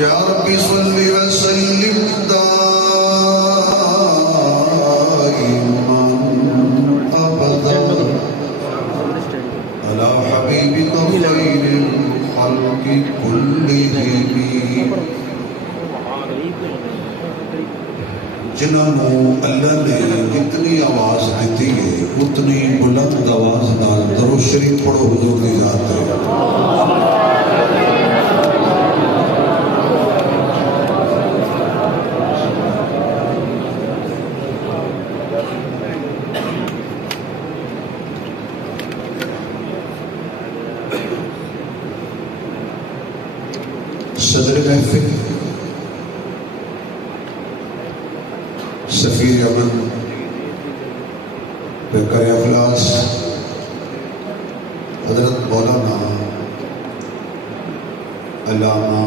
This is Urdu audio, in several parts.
یا ربی صلی وسلم دائما ابدا علی حبیبک خیر الخلق کلہم. جنہوں اللہ نے جتنی آواز دیتی ہے اتنی بلند آواز نال درود شریف پڑھو حضور کی ذات ہے. صدر محفل سفیر امن پیکر اخلاص حضرت مولانا علامہ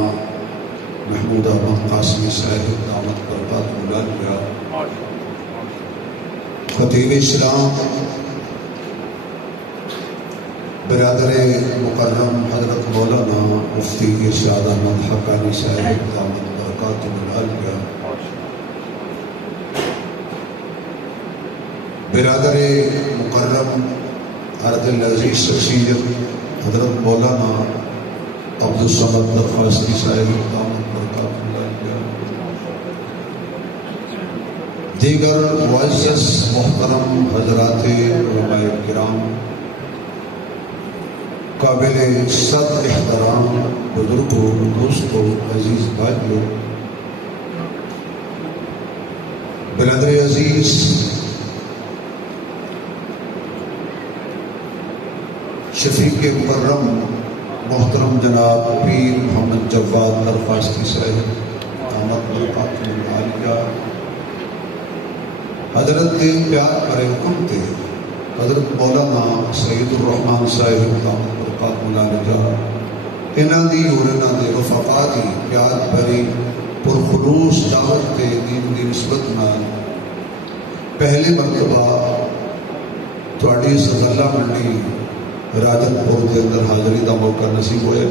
محمود احمد قاسمی صاحب دامت برکاتہ العالیہ، خطیب اسلام برادر مکرم حضرت مولانا مفتی ارشاد احمد حقانی صاحب دامت برکاتہ العالیہ، برادر مکرم عرض العزیز شخصیت حضرت مولانا عبدالصمد درخواستی صاحب دامت برکاتہ العالیہ، دیگر معزز محترم حضرات علماء کرام، قابل صد احترام بزرگوں، دوستوں، عزیز بھائیوں، برادر عزیز شفیق مکرم محترم جناب پیر محمد جواد درخواستی صاحب دامت برکاتہ العالیہ، حضرت پیار کرے حکم تھے حضرت مولانا سید الرحمن صاحب دامت برکاتہ العالیہ، انہاں دی اور انہاں دے رفقا دی پیار بھری پرخلوص دعوت تے دین دی نسبت نال پہلے مرتبہ تواڈی سزلہ منڈی راجن پور کے اندر حاضری دا موقع نصیب ہوئے.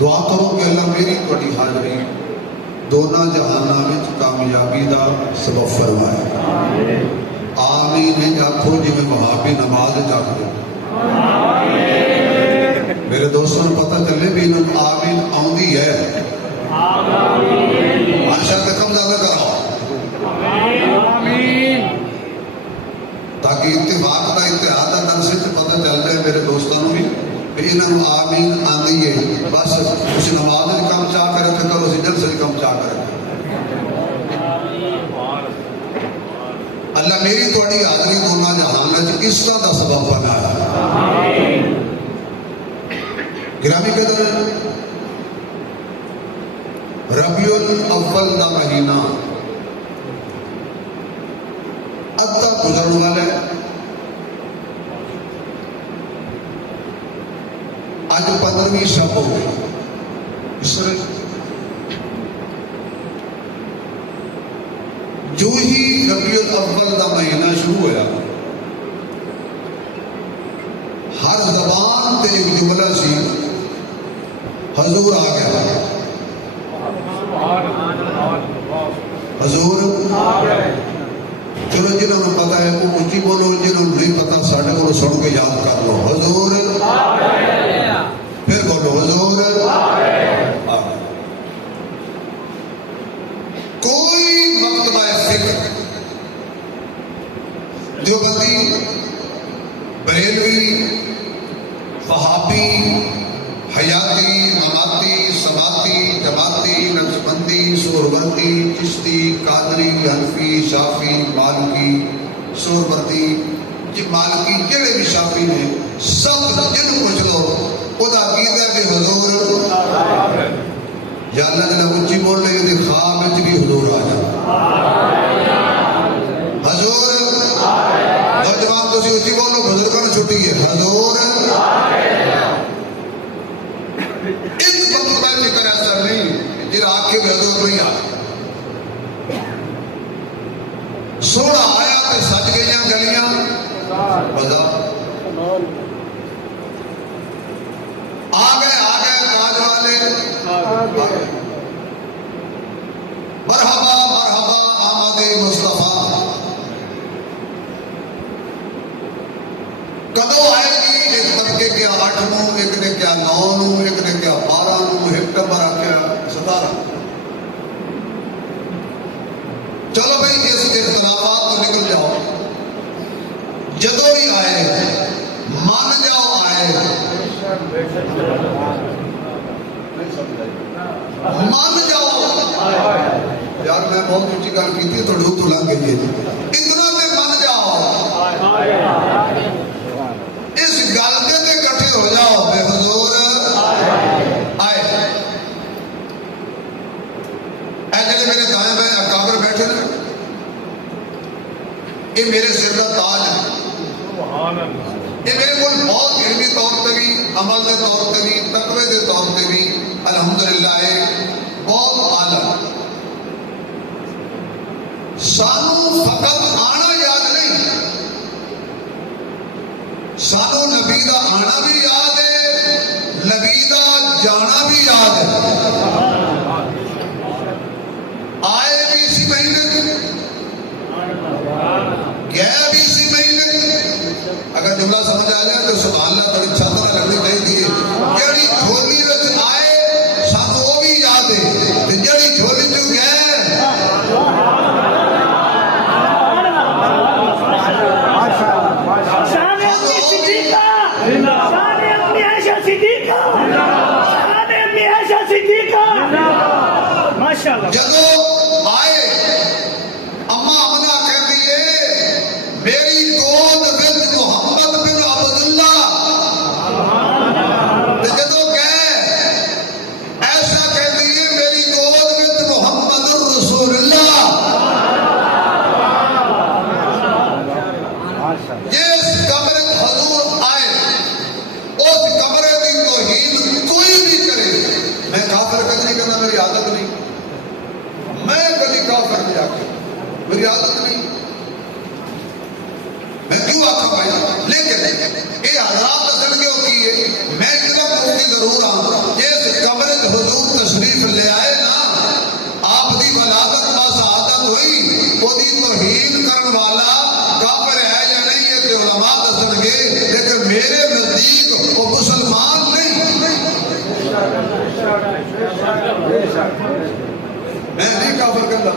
دعا کرو کہ اللہ میری بڑی حاضری دونوں جہاناں وچ کامیابی دا سبب فرمائے. آمین ہے آکھو جی میں وہابی نماز جاکھو. میرے دوستوں کو پتہ چلے بھی انہوں آمین آؤندی ہے. آشا قسم زیادہ کراؤ تاکہ اتفاق کا اتحاد کا درس سے پتہ چل جائے میرے دوستوں بھی کہ انہوں آمین آندی ہے. بس اس نماز سے کم چاہ کرے کرو اسی جل سے کم چاہ کرے. اللہ میری تھوڑی حاضری دونوں جہان اس کا دا سبب بنا ہے. گرامی قدر ربیع الاول دا مہینہ ادھا گزرن والا ہے. آج 15ویں شب ہو گئی. اس طرح جو ہی ربیع الاول دا مہینہ شروع ہوا ہر زبان تے ایک جملہ سی حضور آ گیا. حضور چلو جنہوں نے پتا ہے وہ اونچی بولو، جنہوں نے نہیں پتا ساڑھے کو سن کے یاد کر لو. حضور پھر بولو حضور کوئی مکتبہ فکر دیوبندی، بریلوی، وہابی، حیاتی، مماتی، سماتی، جماعتی، نقشبندی، سہروردی، چشتی، قادری، حنفی، شافی، مالکی، سہروردی، جی مالکی جڑے بھی شافی نے سب جنہوں پوچھ لو وہ عقیدہ ہے کہ حضور یا اللہ جنہاں اونچی بول لے کہ خواب میں بھی حضور آ جائے. حضور نوجوان تو اونچی بولو بزرگوں نے چھٹی ہے. حضور اس وقت میں فکر اثر نہیں جن آگ کے حضور نہیں آ سونا آیا تو سج گئی گلیاں بازار آ گئے کاج والے مرحبا مرحبا آمد مصطفیٰ، کدو آئے گی؟ ایک طبقے کیا 8 نو، ایک نے کیا 9 نو، ایک نے کیا 12 نو، ایک نمبر آ کیا 17۔ چلو بھائی اس اختلافات تو نکل جاؤ، جدو بھی آئے مان جاؤ آئے، مان جاؤ۔ یار میں بہت اونچی گل کی تھی تو ڈھو تو لگ گئی ہے، اتنا تے مان جاؤ، اس گل کے تے کٹھے ہو جاؤ بے حضور آئے۔ اے جڑے میرے دائیں بائیں اکابر بیٹھے نا، یہ میرے سر کا تاج ہے، یہ میرے کو بہت علمی طور پہ بھی، عمل کے طور پہ بھی، تقوی کے طور پہ بھی الحمدللہ بہت اعلیٰ۔ سانو فقط آنا یاد نہیں، سانو نبی دا آنا بھی یاد ہے، نبی دا جانا بھی یاد ہے۔ آئے بھی اسی مہینے، گئے بھی اسی مہینے۔ اگر جملہ سمجھ آ جائے تو سبحان اللہ بڑی چھت نہ لگنی چاہیے۔ جڑی جھولی وچ آئے سانو وہ بھی یاد ہے، جڑی جھولی چ گئے جدو آئے اما امنا کہتی ہے میری گود بن محمد بن عبداللہ، جدو گئے ایسا کہتی ہے میری گود بن محمد رسول اللہ۔ جس کمرے حضور آئے اس کمرے کی توہین کوئی بھی کرے، میں کافر کبھی نہیں کرنا، میری عادت نہیں، میں کبھی کافر نہیں آکے، میری عادت نہیں، میں کیوں آکھا بھائی؟ لیکن یہ حضرات اصل کے ہوتی ہے، میں اتنا پوچھتی ضرور ہوں، جس کمرے حضور تشریف لے آئے نا، آپ دی ولادت با سعادت ہوئی، وہ دی توہین کرن والا کافر ہے یا نہیں ہے کہ علماء دسن گے، لیکن میرے نزدیک وہ مسلمان نہیں۔ میں نہیں کافر کرتا،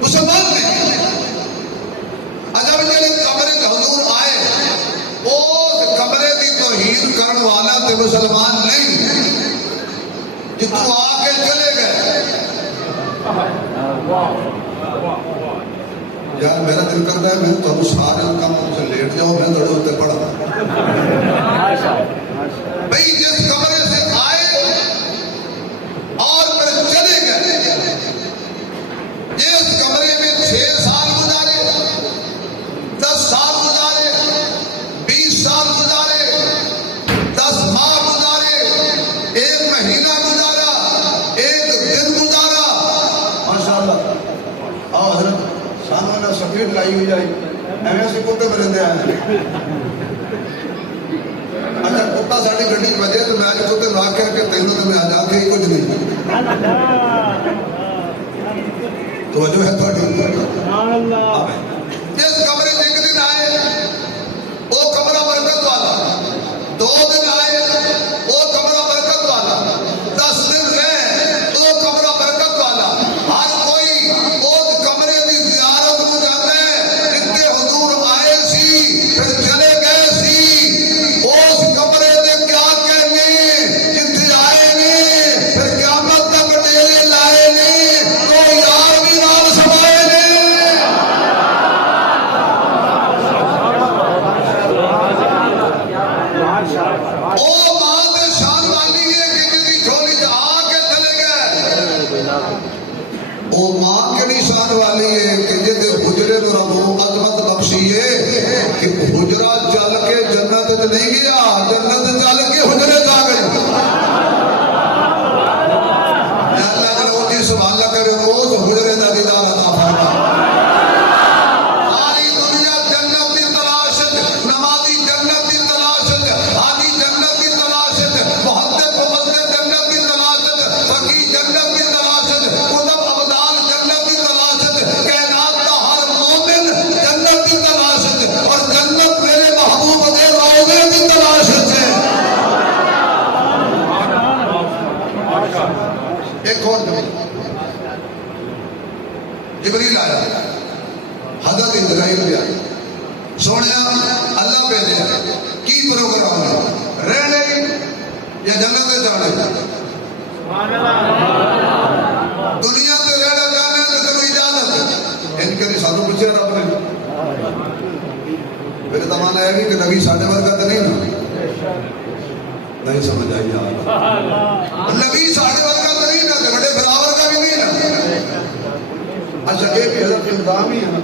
مسلمان نہیں۔ اجب جڑے کمرے حضور آئے اس کمرے کی توہین کرن والا تے مسلمان نہیں، جتوں آ کے چلے گئے۔ یار میرا دل کرتا ہے میں تمہیں سارے کام سے لیٹ جاؤ، میں تھوڑے اتنے پڑھا بھائی جس کمرے سے آئے اور پھر چلے گئے، جس کمرے میں 6 سال گزارے، 10 سال گزارے، 20 سال گزارے، 10 ماہ گزارے، 1 مہینہ گزارا، 1 دن گزارا، ماشاءاللہ آؤ حضرت سامنے نہ سفید لائی ہوئی جائی ایویں سے کتے برندے آئے۔ اچھا کتا ساڑی گھڑی بجے تو میں آج کتے راکھے کہ تینوں تو میں آج آکے ہی کچھ نہیں، توجہ ہے تھوڑی۔ جس کمرے سے 1 دن آئے وہ کمرہ برکت والا، 2 دن آئے وہ کمرہ برکت والا، 10 دن رہے وہ کمرہ برکت والا۔ ہر کوئی اس کمرے کی زیارت کو جاتا ہے جتنے حضور آئے سی پھر چلے گئے سی، اس کمرے سے کیا کہنے جتنے آئے نے پھر قیامت تک ڈیرے لائے نے، کوئی یار بھی نال سمائے نے۔ او ماں دے شان والی ہے کہ جدی جھولی جا کے چلے گئے، او ماں کیڑی شان والی ہے کہ جدے حجرے نو رب عظمت بخشی ہے کہ حجرہ چل کے جنت نہیں گیا، جنت چل کے حجرے جا گئی۔ اللہ نے وہ جی سبحان اللہ کرے روز حجرے دا دیدار عطا فرما۔ ساری دنیا جنت دی تلاش، نمازی جنت دی تلاش، حاجی جنت دی تلاش، محدث مفسر جنت دی تلاش، فقیہ جنت دی جبریل آیا، حضرت اسرائیل بھی آیا، سونے اللہ بھیجے کی پروگرام ہے، رہنے یا جنت میں جانے؟ دنیا سے رہنا جانے تو تمہیں اجازت ہے، ان کے لیے ساتھوں پوچھے رب نے، میرے تمانا ہے بھی کہ نبی ساڑھے ورگا تو نہیں نا، نہیں سمجھ آئی آپ، نبی ساڑھے ورگا تو نہیں نا، بڑے برابر کا بھی نہیں نا۔ اچھا یہ بھی حضرت انتظام ہی ہے نا،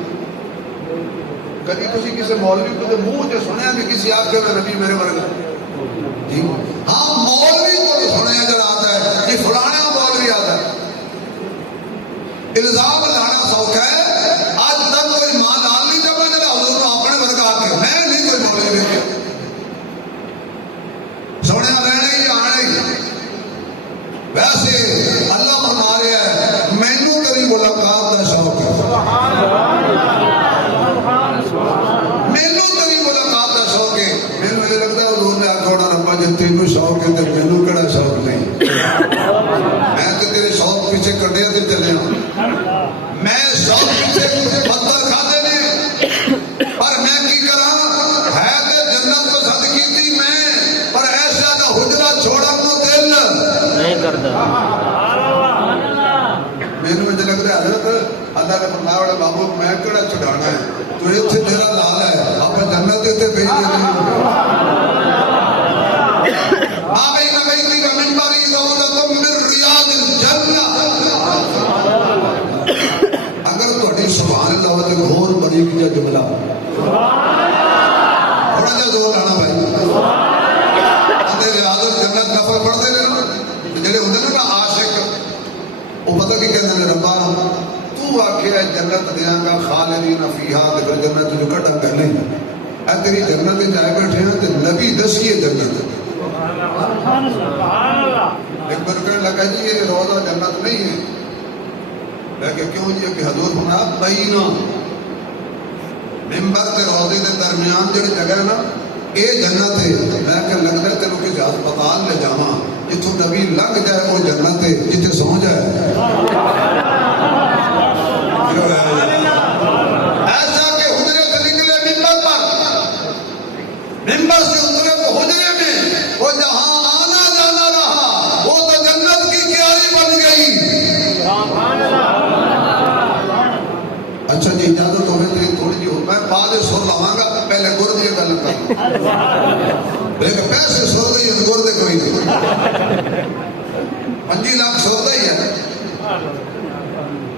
کبھی کسی کسی مولوی کو منہ سے سنیا بھی کسی آپ کے نبی میرے ورگا، جی ہاں مولوی کو سنیا جڑا آتا ہے کہ فلانا مولوی آتا ہے، الزام لانا سوکھا ہے، آج تک کوئی ماں لال نہیں جب میں حضور کو اپنے ورگا آ کے میں نہیں کوئی مولوی نہیں کیا، سونے رہنے ہی آنے ہی، ویسے اللہ فرما رہا ہے مینوں کبھی ملاقات کا شوق ہے، مینوں کبھی ملاقات کا شوق ہے، مجھے لگتا ہے حضور نے آخر ہونا ربا جب تینوں شوق ہے تو مینوں کہڑا شوق نہیں، میں تو تیرے شوق پیچھے کٹے تے چلے ہوں، میں شوق پیچھے پتھر کھاتے نے، پر میں کی کرا ہے تے جنت پسند کیتی میں، پر ایسا دا حجرہ چھوڑا کو دل نہیں کرتا، مینوں مجھے لگ رہا ہے حضرت اللہ نے فرمایا بڑے بابو میں کہڑا چھڑانا ہے، تو اتنے تیرا لال ہے آپ جنت دیتے بھیج دیتے اگر تھوڑی سبحان اللہ وجہ گھور بڑی کی جملہ تھوڑا جا زور لانا بھائی اندھے لحاظت جنت نفر پڑھتے رہے جڑے ہوتے ہیں نا عاشق وہ پتہ کی کہتے ہیں ربا تو آکھیا جنت دیاں گا خالدین فیہا تے پھر جنت جو کٹا کر نہیں اے تیری جنت جائے بیٹھے ہیں تے نبی دسیے جنت ایک بار کہنے لگا جی یہ روزہ جنت نہیں ہے، میں کہ کیوں جی کہ حضور فرمایا بینا ممبر تے روزے دے درمیان جڑی جگہ ہے نا اے جنت ہے، میں کہ لگتا ہے تینوں کسی ہسپتال لے جاواں جتوں نبی لنگ جائے وہ جنت ہے جتے سو جائے، ایسا کہ حجرے سے نکلے ممبر پر، ممبر سے اترے تو حجرے میں وہ جہاں آنا جانا رہا وہ تو جنت کی کیاری بن گئی۔ اچھا جی اجازت ہوئے تیری تھوڑی جی ہو، میں بعد سر لواں گا پہلے گرد یہ گل کر لیکن پیسے سر دے ہیں گرد کوئی نہیں، 5 لاکھ سر دے ہی ہے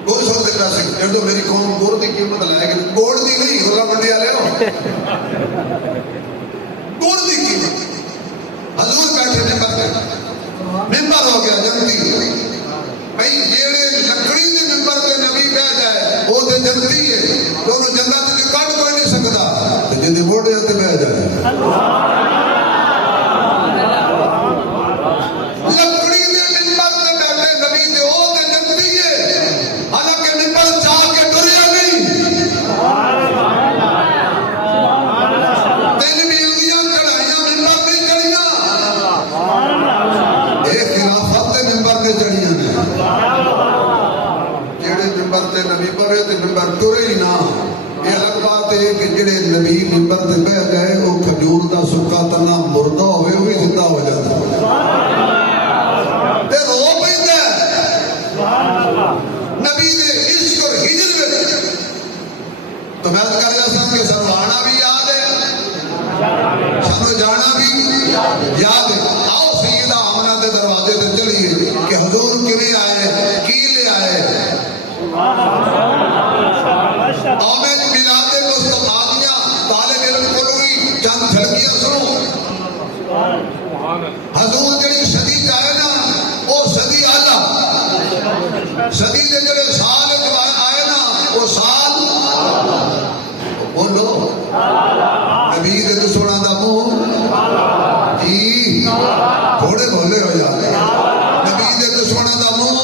گرد سر دے پیسے جب میری قوم گرد کی قیمت لائے گی گوڑ دی نہیں گرد منڈی والے ہو گرد کی قیمت حضور بیٹھے ممبر ہو گیا جنتی بھائی جیڑے لکڑی دے ممبر پہ نبی بہ جائے وہ تے جنتی ہے تو انہوں جنت دے کٹ کوئی نہیں سکتا تے جے موڑے تے بہ جائے لکڑی دے ممبر تے بیٹھے نبی دے او تے جنتی ہے حالانکہ ممبر چاہ کے ڈریا نہیں تین بیلدیاں کڑھائیاں ممبر نہیں چڑھیاں ایک خلافت ممبر تے چڑھیاں نے جڑے ممبر تے نبی پڑھے تے ممبر ٹرے ہی نہ، یہ الگ بات ہے کہ جڑے نبی ممبر تے بہ گئے وہ کھجور دا سکا تنا مردہ ہوئے وہ بھی زندہ ہو جاتا تے رو پیندا نبی دے عشق اور ہجر میں، تو میں کر رہا سا کہ سب آنا بھی یاد ہے سب جانا بھی یاد ہے، آؤ سیدہ آمنہ دے دروازے تے چلیے کہ حضور کیویں آئے کی لے آئے، آمین میلاد مصطفیٰ دیا طالب علم کو بھی چند جھلکیاں سنو، حضور جڑی صدی چاہے نا وہ صدی آلہ، صدی دے جڑے سال آئے نا وہ سال بولو نبی دے دسونا دا منہ جی تھوڑے بولے ہو یار، نبی دے دسونا دا منہ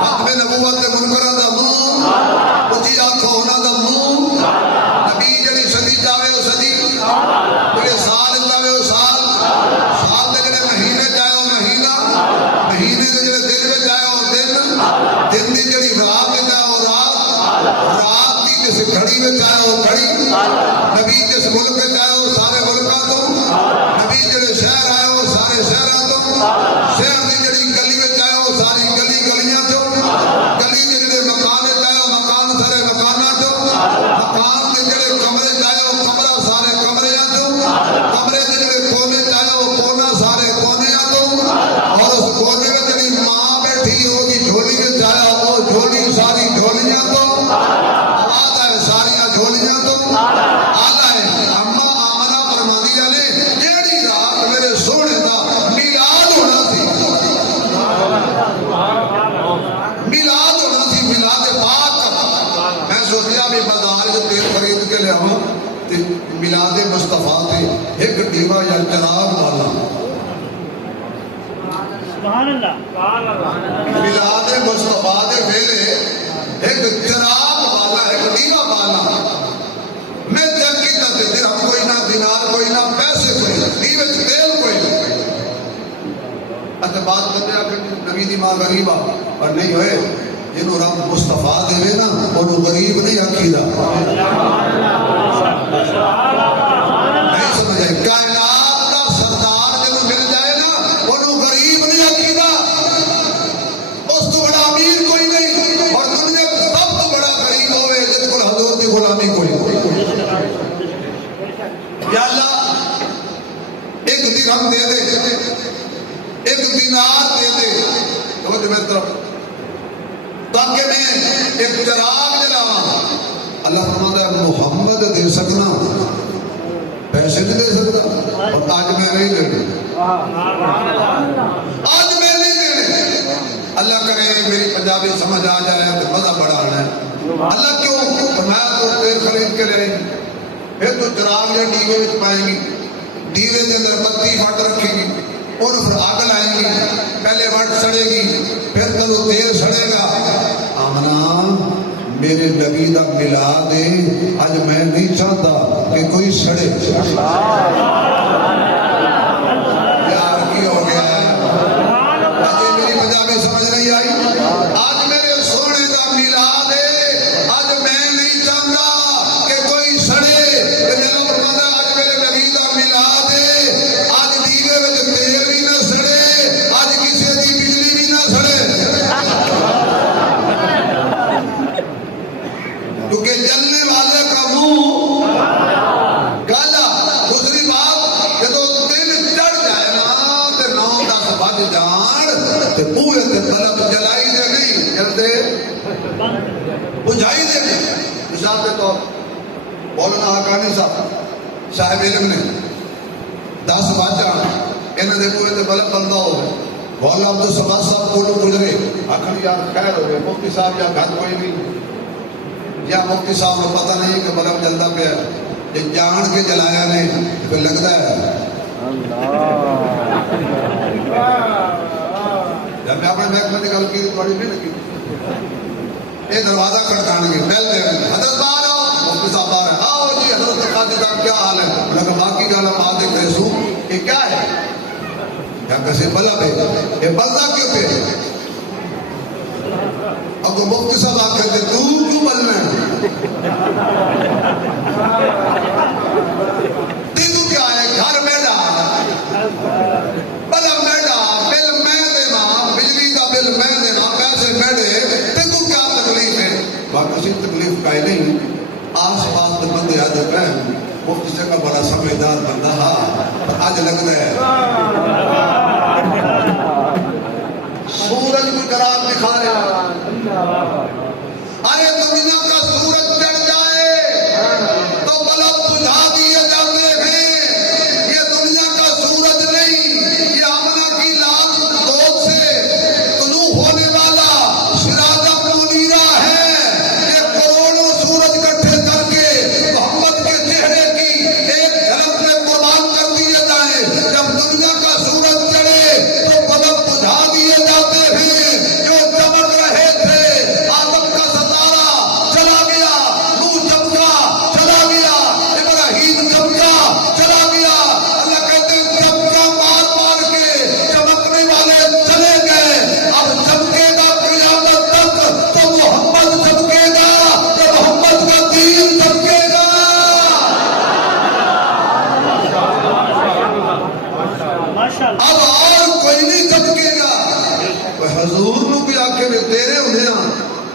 ختم نبوت دے منکراں دا منہ اچھی آنکھوں ہونا دا منہ، نبی جڑی صدی چاہے وہ صدی جڑے سال چاہے وہ سال، سال دے جڑے مہینے چاہے وہ مہینہ، مہینے دے جڑے دن میں چاہے وہ دن، دن دی جڑی رات چاہے وہ رات، جس گھڑی میں چاہے وہ گھڑی، نبی جس ملک میں چاہے وہ سارے ملکاں تو، نبی جڑے شہر آئے وہ سارے شہراں تو، شہر دی جڑی گلی میں چاہے وہ ساری گلی گلیاں تو، گلی دے جڑے مکان چاہے وہ مکان سارے مکاناں تو، مکان دے جڑے کمرے چاہے وہ کمرہ سارے کمریاں تو، کمرے دے جڑے کونے چاہے وہ کونا سارے کونیاں تو، اور اس کونے میں جڑی ماں بیٹھی وہ دی جھولی میں چاہے وہ جھولی ساری جھولیاں تو، آواز آئے ساریاں جھولیاں تو، آلہ ہے اما آمنہ فرماندی جانے جیڑی رات میرے سونے دا میلاد ہونا سی، میلاد ہونا سی، میلاد پاک، میں سوچیا بھی بازار جو تیل خرید کے لے آؤں تے میلاد مصطفیٰ تے ایک دیوا یا چراغ والا، سبحان اللہ، میلاد مصطفیٰ دے ویلے ایک چراغ والا ایک دیوا والا، میں چیک کیتا تے درہم کوئی نہ دینار کوئی نہ پیسے کوئی نہ دیوے چ تیل کوئی نہ، اتے بات بندے آ کے نبی دی ماں غریب آ اور نہیں ہوئے جنہوں رب مصطفیٰ دے نا انہوں غریب نہیں آکھیدا، نہیں سمجھے کائنات کا سردار جنہوں مل جائے نا انہوں غریب نہیں آکھیدا، اس تو بڑا امیر کوئی نہیں، اور دنیا میں سب تو بڑا غریب ہوئے جس کو حضور دی غلامی کوئی یا اللہ ایک درہم دے دے، ایک دینار دے دے، توجہ میری طرف، تاکہ میں ایک چراغ جلاواں، اللہ فرماتا ہے محمد دے سکنا پیسے نہیں دے سکتا، اور آج میں نہیں دینے، آج میں نہیں دینے، اللہ کرے میری پنجابی سمجھ آ جائے تو مزہ بڑا آنا ہے، اللہ کیوں فرمایا تو تیل خرید کے لے پھر تو چراغ یا ڈیوے میں پائیں گی، ڈیوے کے اندر بتی فٹ رکھے گی اور پھر آگ لائیں گی، پہلے وٹ سڑے گی پھر تلو تیل سڑے گا، آمنہ میرے نبی دا میلاد ہے، آج میں نہیں چاہتا کہ کوئی سڑے، یار کی ہو گیا ہے، آج میری پنجابی سمجھ نہیں آئی، آج میرے سونے دا میلاد ہے، آج میں نہیں چاہتا کہ کوئی سڑے، کہ میرا فرمانا آج میرے نبی دا میلاد ہے، آج دیوے میں تیل بھی نہ سڑے، آج کسی دی بجلی بھی نہ سڑے، کیونکہ جلنے والے کا منہ کالا، دوسری بات جدو دل چڑھ جائے نا تے 9-10 بج جان تے بوئے تے بلب جلائی دے نہیں، جلدے بجھائی دے نہیں، مثال کے طور مولانا حقانی صاحب علم نے 10 بج جان انہوں نے بوئے تے بلب بندہ ہو گئے، مولانا عبدالصمد صاحب کو گزرے آخر یار خیر ہو گئے، مفتی صاحب یا گھر کوئی نہیں، یا مفتی صاحب کو پتہ نہیں کہ بلب جلدا پیا، یہ جان کے جلایا نہیں پھر لگتا ہے، جب میں اپنے بیگ میں نکل کی تھوڑی نہیں لگی، یہ دروازہ کھٹکانے گے، بیل دے حضرت باہر آؤ، مفتی صاحب باہر ہے، آؤ جی حضرت قاضی صاحب کیا حال ہے، میں نے کہا باقی گالا بات دیکھ رہے سو یہ کیا ہے، کیا کسی بلب ہے، یہ بلدا کیوں پہ اب مفتی صاحب آ کہتے تو کیوں بلنا ہے، تینوں کیا ہے، گھر میں ڈا بلب میں ڈا، بل میں دینا، بجلی کا بل میں دینا، پیسے میں دے، تینوں کیا تکلیف ہے، باقی کسی تکلیف کا ہی نہیں، آس پاس کے بندے عادت ہے، مفتی سے کا بڑا سمجھدار بندہ ہاں آج لگتا ہے سورج کو جراب دکھا رہا، ارے دنیا کا سورج چڑھ جائے تو بلب بجھا دیے جاتے ہیں، یہ دنیا کا سورج نہیں، یہ آمنہ کی لال دودھ سے طلوع ہونے والا سراج منیرہ ہے، یہ کروڑوں سورج اکٹھے کر کے محمد کے چہرے کی ایک جھلک میں قربان کر دیے جائیں، جب دنیا آخے میں تیرے ہوندے ہاں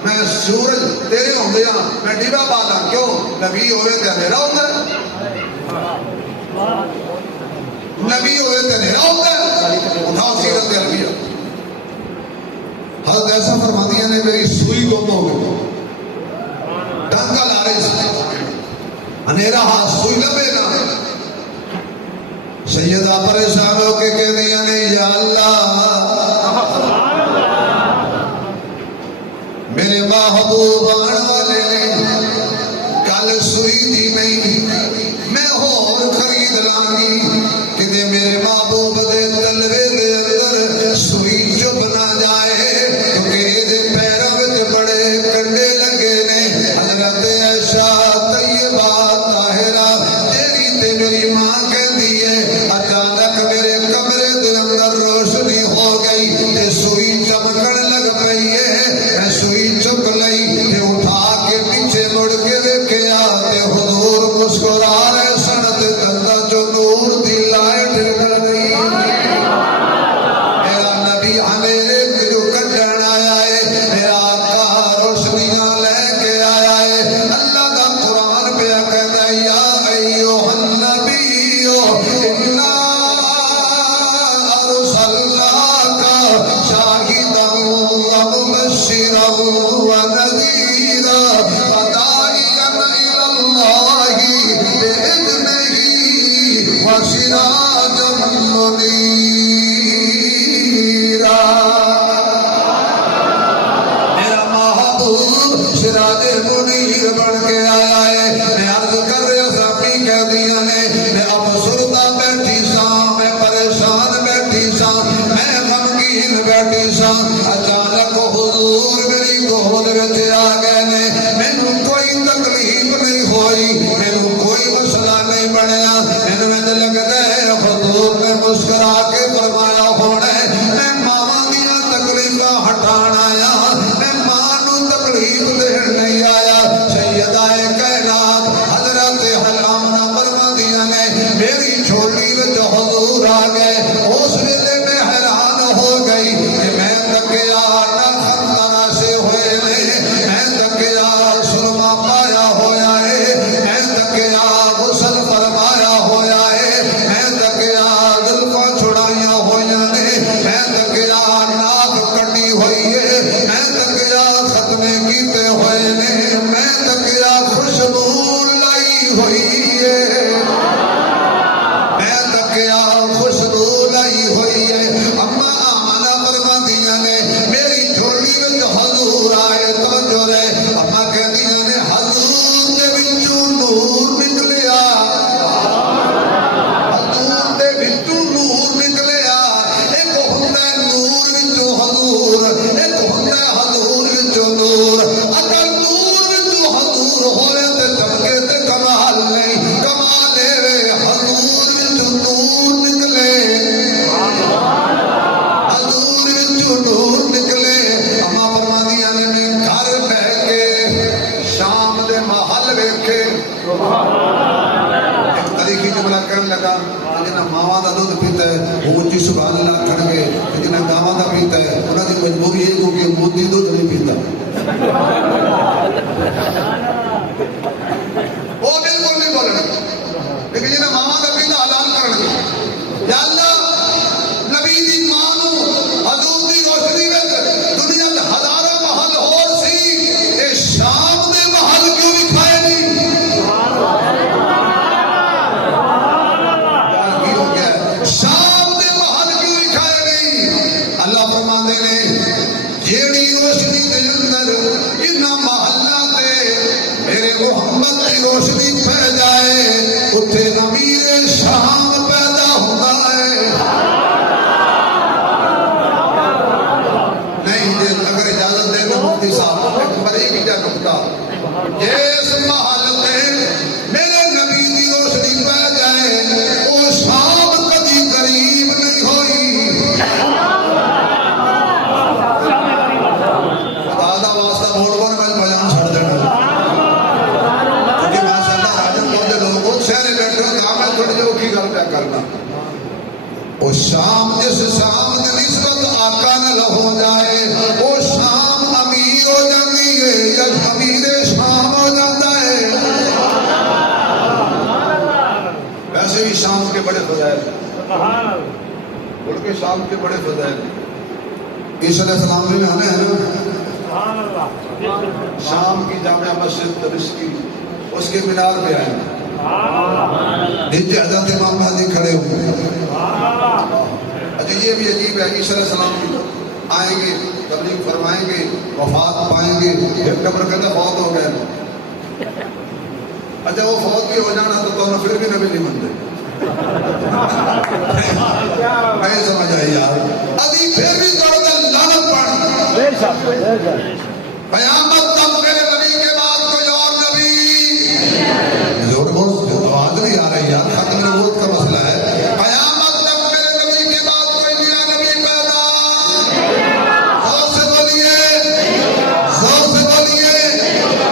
میں سورج تیرے ہوندے ہاں میں ڈیبا بالا کیوں نبی ہوئے تے اندھیرا ہوتا ہے نبی ہوئے تے اندھیرا ہوتا ہے اٹھاؤ سیرت عربیہ حضرت ایسا فرماندیاں نے میری سوئی گم ہو گئی ٹانگا لا رہی سے اندھیرا ہاتھ سوئی لبے نا سیدہ پریشان ہو کے کہہ دیا نے یا اللہ میرے محبوب آنے والے نے کل سوئی دی نہیں میں اور خرید لانگی کہ دے میرے محبوب دے تلوے دے اندر سوئی چپ نہ جائے کیونکہ دے پیروں وچ بڑے کنڈے لگے نے حضرت عائشہ طیبہ طاہرہ جیڑی تے میری ماں کہندی ہے اچانک میرے کمرے دے اندر روشنی ہو گئی تے سوئی چمکن لگ پئی ہے میں سوئی چک لئی تے اٹھا کے پیچھے مڑ کے ویکھیا تے حضور مسکرا رہے سن تے دندا چوں نور دی لائٹ نکل گئی میرا نبی اندھیرے جو کڈن آیا ہے میرا آقا روشنیاں لے کے آیا ہے اللہ دا قرآن پہ کہتا ہے یا ایھا النبی انا ارسلناک شاہدا ومبشرا ونذیرا وداعیا الی اللہ بإذنہ وسراجا منیرا میرا محبوب سراج منیر بن کے آیا ہے میں عرض کر رہا سامی کہہ دیا نے میں افسردہ بیٹھی سا میں پریشان بیٹھی سا میں غمگین بیٹھی سا اچانک حضور میری گود وچ آ گئے نے مینوں کوئی تکلیف نہیں ہوئی مینوں کوئی مسئلہ نہیں بنیا مینوں انج لگدا ہے حضور نے مسکرا کے فرمایا ہونا ہے میں ماواں دیاں تکلیفاں ہٹان آیا میں ماں نوں تکلیف دین نہیں آیا سیدہ کائنات حضرت حلامہ فرماندیاں نے میری جھولی وچ حضور آ گئے اس ویلے میں حیران ہو گئی کہ میں تکیا نہ خندنا سے ہوئے نے میں تکیا سرما پایا ہویا ہے میں تکیا غسل فرمایا ہویا ہے میں تکیا زلفاں چھڑائیاں ہویاں نے میں تکیا ناک کٹی ہوئی ہے میں تکیا ختمے کیتے ہوئے نے میں تکیا خوشبو لائی ہوئی ہے میں تکیا خوشبو لائی ہوئی ہے اما آمنہ فرماندیاں نے میری جھولی وچ حضور آئے توجہ رہے اما کہندیاں نے حضور دے وچوں نور نکلیا حضور دے وچوں نور نکلیا ایک ہوندا ہے نور وچوں حضور ایک ہوندا ہے حضور وچوں نور اگر نور وچوں حضور ہوئے تے چمکے تے کمال نہیں کمال ہے حضور وچوں نور نکلے حضور وچوں نور نکلے اما فرماندیاں نے میں گھر بیٹھ کے شام دے محل ویکھے ایک تاریخی جملہ کہن لگا جنہاں ماواں دا دودھ پیتا ہے وہ اونچی سبحان اللہ کھڑ گئے جنہاں گاواں دا پیتا ہے انہاں دی مجبوری ہے کہ موتی دودھ نہیں پیتا وہ بالکل نہیں بولنا لیکن جنہاں ماواں دا پیتا اعلان کرنا یا اللہ نبی دی ماں نوں حضور دی روشنی وچ دنیا دے ہزاراں محل ہور سی اے شام دے محل کیوں وکھائے نہیں کی ہو گیا شام دے محل کیوں وکھائے نہیں اللہ فرماندے نے جیڑی روشنی دے اندر انہاں محلاں تے میرے محمد کی روشنی پہ جائے اتھے امیر شام پیدا ہوتا ہے نہیں اگر اجازت دے دو مفتی صاحب ایک بڑی کی جا نکتا جس محل تے میرے نبی کی روشنی پہ جائے وہ شام کبھی قریب نہیں ہوئی خدا واسطہ بول بول میں بیان چھڑ دینا کیونکہ ماشاءاللہ راجن کو دے لوگوں شہر بیٹھے ہو کام ہے تھوڑی جو کی گل پہ کرنا وہ شام جس شام دے نسبت آقا نہ ہو جائے وہ شام سبحان اللہ ان کے شام کے بڑے فضائل ہیں۔ عیسیٰ علیہ السلام نے آنا ہے نا سبحان اللہ شام کی جامع مسجد دمشق کی اس کے مینار پہ آئے ہیں، سبحان اللہ نیچے حضرت امام مہدی کھڑے ہوئے ہیں۔ سبحان اللہ اچھا یہ بھی عجیب ہے، عیسیٰ علیہ السلام آئیں گے، تبلیغ فرمائیں گے، وفات پائیں گے، پھر قبر کہتا فوت ہو گئے۔ اچھا وہ فوت بھی ہو جانا تو پھر بھی نبی نہیں بنتے۔ نہیں سمجھ آئی یار، ابھی پھر بھی لعنت پڑھ بے شک قیامت تک میرے نبی کے بعد کوئی اور نبی زور بہت آواز نہیں آ رہی یار، ختم نبوت کا مسئلہ ہے۔ قیامت تک میرے نبی کے بعد کوئی نیا نبی پیدا، زور سے بولیے، زور سے بولیے،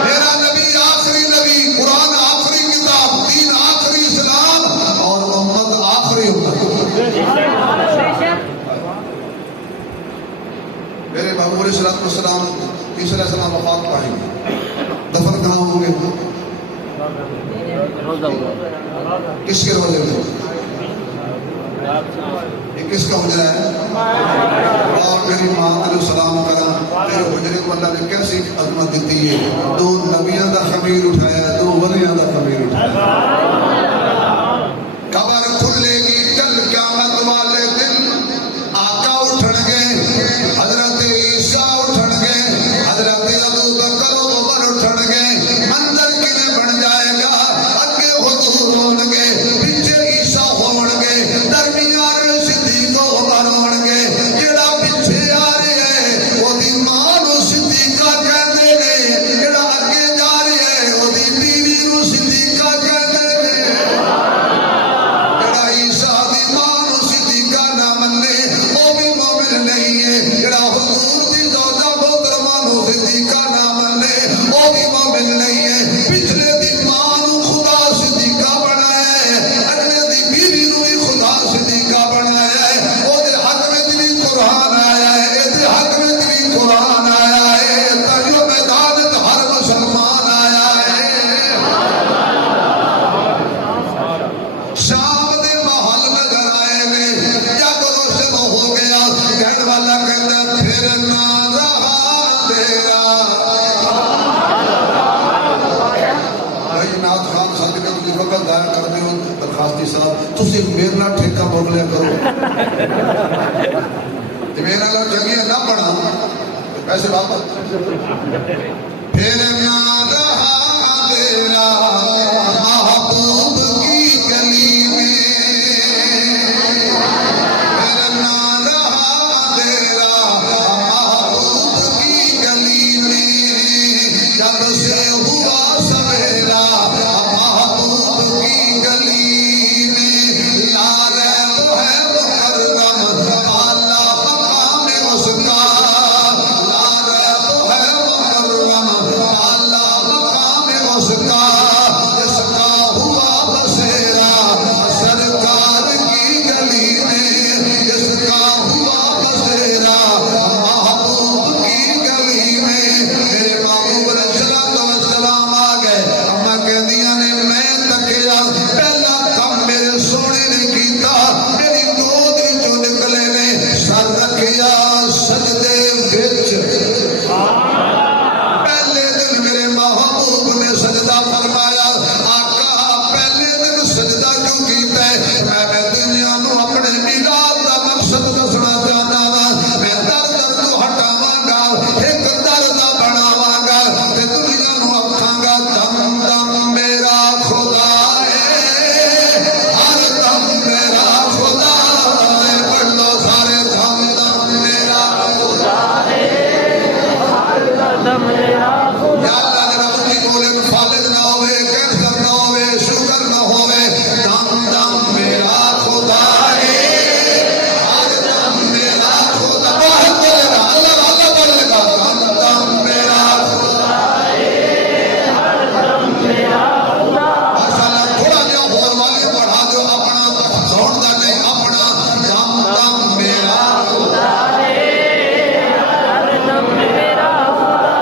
میرا نبی آخری نبی، قرآن آخری کتاب، دین آخری اسلام اور امت آخری امت۔ میرے محبوب علیہ السلام عیسیٰ علیہ السلام وفات پائیں گے، دفن کہاں ہوں گے؟ کس کے روزے میں؟ یہ کس کا حجرہ ہے؟ اور میری ماں علیہ السلام کرا تیرے حجرے کو اللہ نے کیسی عظمت دیتی ہے، دو نبیاں دا خمیر اٹھایا، دو ولیاں دا خمیر اٹھایا۔ قبر کھلے گی کل قیامت والے دن، آقا اٹھن گے، حضرت عیسیٰ اٹھن گے، حضرت ابوبکر و عمر اٹھن گے، منظر کنے بن جائے گا، اگے حضور ہون گے، پیچھے عیسیٰ ہون گے، درمیان صدیق و عمر ہون گے، جڑا پیچھے آ رہے ہے وہ دی ماں نو صدیقہ کہندے نے، جڑا اگے جا رہے ہے وہ دی بیوی نو صدیقہ کہندے نے۔ جڑا عیسیٰ دی ماں نو صدیقہ نہ منے وہ بھی مومن نہیں ہے، جڑا حضور دی زوجہ محترمہ نو صدیقہ نہ منے وہ بھی مومن نہیں ہے۔ پچھلے دی ماں نو خدا صدیقہ بنایا ہے، اگلے دی بیوی نو بھی خدا صدیقہ بنایا ہے، وہ دے حق میں بھی قرآن آیا ہے، اے دے حق میں بھی قرآن آیا ہے، تیو میدان تے ہر مسلمان آیا ہے۔ شام دے محل نظر آئے میں جب روشن ہو گیا، کہنے والا کہنا پھر نہ رہا تیرا۔ بھائی نعت خان صدقہ تجھے وقت ضائع کرتے ہو، درخواستی صاحب تسی میرے نال ٹھیکہ موکلیا کرو، جی میرے نال چنگی نہ پڑھا پیسے واپس۔ پھر نہ رہا تیرا محبوب کی گلی میں، پھر نہ رہا تیرا محبوب کی گلی میں، جب سے ہوا سویرا محبوب کی گلی میں، لا ریب ہے مکرم اعلیٰ مقام اس کا، لا ریب ہے مکرم اعلیٰ مقام اس کا، اس کا ہوا بسیرا سرکار کی گلی میں، اس کا ہوا بسیرا محبوب کی گلی میں۔ میرے محبوب علیہ السلام آ گئے، اما کہندیاں نے میں تکیا، پہلا کم میرے سونے نے کیتا، میری گود وچوں نکلے نے، سر رکھیا سجدے وچ۔ پہلے دن میرے محبوب نے سجدہ فرمایا، آقا پہلے دن سجدہ کیوں کیتا ہے؟ میں دنیا نو اپنے میلاد دا مقصد دسنا چاہتا ہاں، میں در در تو ہٹاواں گا، ایک درد بناواں گا، تے دنیا نو آکھاں گا دم دم میرا خدا ہے، ہر دم میرا خدا ہے، پڑھ لو سارے دم دم میرا خدا ہے، ہر دم میرا خدا۔ یا اللہ ذرا اچھی بولے، فالج نہ ہوئے، کینسر نہ ہوئے، شوگر نہ ہوئے، دم دم میرا خدا ہے، ہر دم میرا خدا۔ باہر بولے گا اللہ اللہ بولے گا، دم دم میرا خدا ہے، ہر دم میرا خدا۔ ماشاءاللہ تھوڑا جہا ہور والے پڑھا دو، اپنا ساؤنڈ دا نہیں، اپنا دم دم میرا خدا ہے، ہر دم میرا خدا۔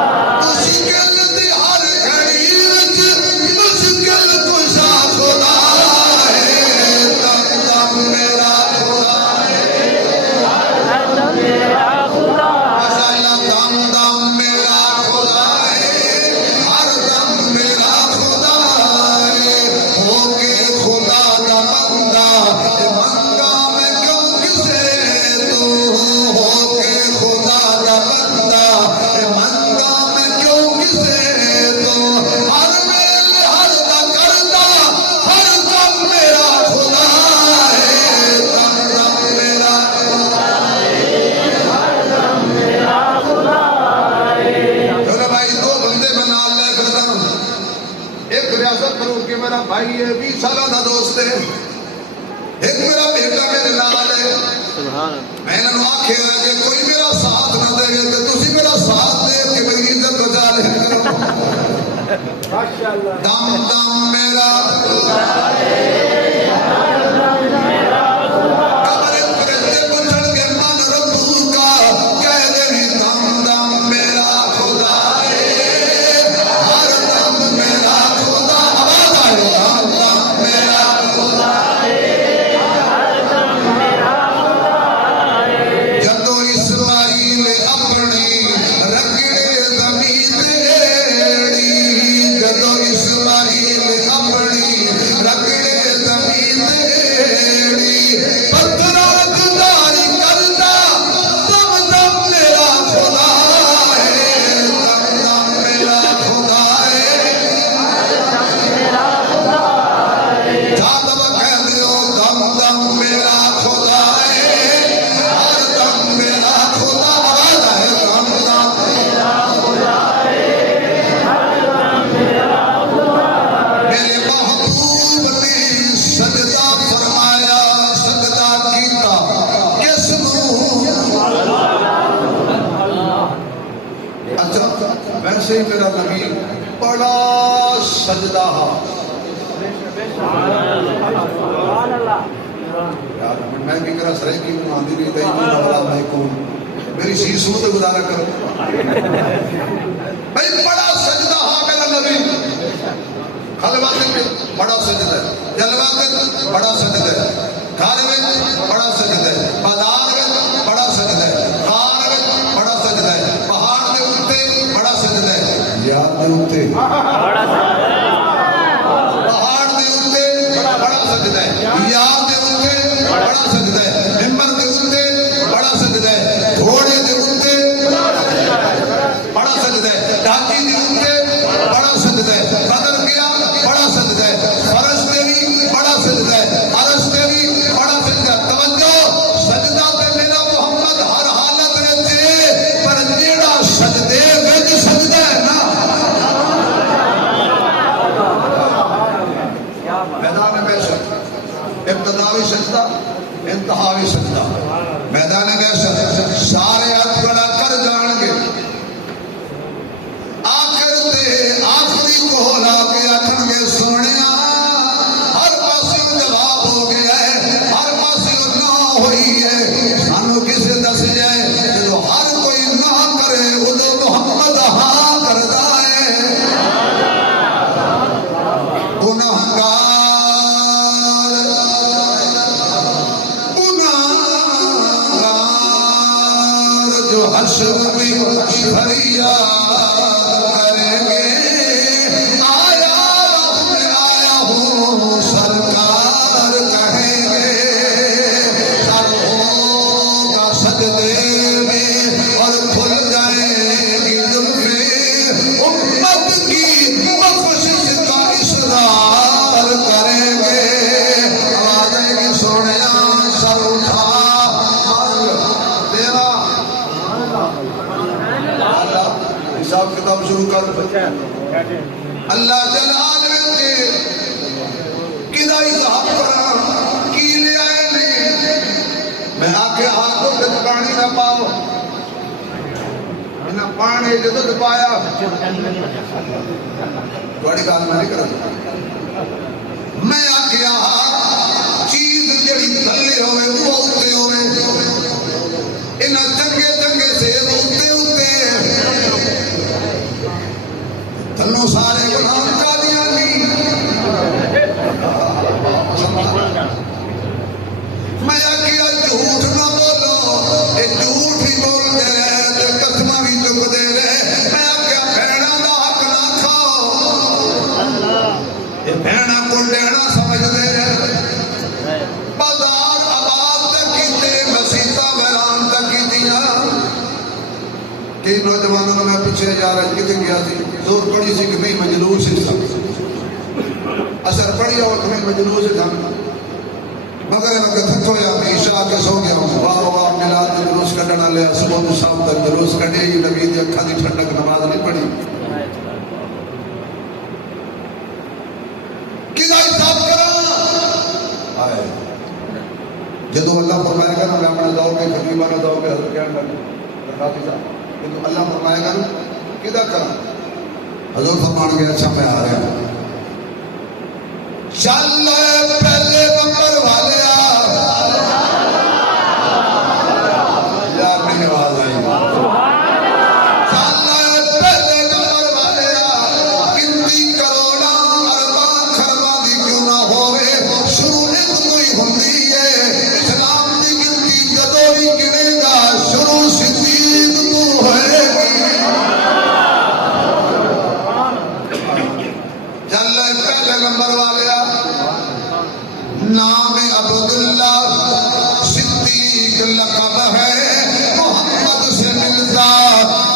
اسی میں انہوں آکھے کہ کوئی میرا ساتھ نہ دے گے تو تسی میرا ساتھ دے کہ میری عزت بچا لے کرو دم دم میرا قبر پرندے پچھڑ کے من ربو کا کہہ دے دم دم میرا خدا ہے ہر دم میرا خدا آواز آئے دم دم میرا خدا جدو اسماعیل اپنی رگڑے زمین ایڑی جدو اسماعیل اپنی رگڑے زمین ایڑی پتھراں گداری کردا دم دم میرا خدا ہے دم دم میرا خدا ہے جادو کہہ دیو دم دم میرا خدا ہے ہر دم میرا خدا آواز ہے دم دم میرے محبوب نے سجدہ فرمایا سجدہ کیتا کس نو اچھا ویسے ہی میرا نبی بڑا سجدہ یار میں بھی کرا سرے کی آندھی نہیں تھی میں کون میری سی سو تو گزارا کرو بھائی بڑا سجدہ میرا نبی خلوت میں بڑا سجدہ ہے جلوہ میں بڑا سجدہ ہے گھر میں بڑا سجدہ ہے بازار میں بڑا سجدہ ہے خان میں بڑا سجدہ ہے پہاڑ کے اوپر بڑا سجدہ ہے یاد کے اوپر پہاڑ کے اوپر بڑا سجدہ ہے یاد کے اوپر بڑا سجدہ ہے ممبر کے اوپر بڑا سجدہ ہے گھوڑے کے اوپر بڑا سجدہ ہے ڈاکی کے اوپر بڑا سجدہ ہے بدر گیا بڑا سجدہ ہے فرش پہ بھی بڑا سجدہ ہے عرش پہ بھی بڑا سجدہ ہے توجہ سجدہ تے میرا محمد ہر حالت رہتے پر جیڑا سجدے وچ سجدہ ہے نا میدان محشر ابتدائی سجدہ انتہائی سجدہ میدان محشر سارے ہاتھ کھڑا کر جان گے آخر تے آخری کو لا کے آخر گے سونیا ہر پاسوں جواب ہو گیا ہے ہر پاسوں نہ ہوئی ہے سانو کسے دس جائے جو ہر کوئی نہ کرے ادو محمد ہاں کردا ہے گنہگار جو حشر بھی بھریا کریں گے آیا ہوں سرکار کہیں گے سر ہوگا سجدے میں اور کھل جائیں گی زلفیں امت کی بخشش کا اصرار کریں گے آواز آئے گی سونیا سر اٹھا تیرا حساب کتاب شروع کر اللہ جلال میں کدا حساب کرا کی لے آئے نہیں میں آکے ہاتھوں سے پانی نہ پاؤ میں پانی جدد پایا بڑی گال میں نہیں کرا میں آکے چیز جڑی تھلے ہوئے وہ اتے ہوئے انہاں چنگے چنگے سے اتے تنوں سارے گناہ کا دیا نہیں میں کیا جھوٹ نہ بولو یہ جھوٹ ہی بول دے رہے قسمہ بھی چک دے رہے میں کیا بہنا دا حق نہ کھاؤ یہ بہنا کو لینا سمجھ دے رہے بازار آباد تک کیتے مسیطہ ویران تک کیتیاں کہ نوجوانوں میں پیچھے جا رہا کتنے گیا تھی زور پڑی سی کہ میں مجلوس تھا اثر پڑی اور میں مجلوس تھا مگر میں تھکو یا میں عشاء کے سو گیا ہوں واہ واہ میلاد میں جلوس کٹنا لیا صبح تو شام تک جلوس کٹے ہی نبی دی اکھاں دی ٹھنڈک نماز نہیں پڑھی کدا حساب کرا جدو اللہ فرمائے گا میں اپنا داؤ کے خطیبہ نہ داؤ کے حضرت کیا رکھاتی تھا جدو اللہ فرمائے گا کدھر کرا حضور فرمان کے اچھا میں آ رہا ہوں چل پہلے نمبر والے یار میری آواز آئی چل پہلے نمبر والے گنتی کروڑا ارباں خرباں دی کیوں نہ ہوئے شروع کوئی ہوندی ہے اسلام دی گنتی جدوں بھی گنے گا شروع صدیق تو ہوئے گی چل پہلے نمبر والے نام عبداللہ صدیق لقب ہے محمد سے ملتا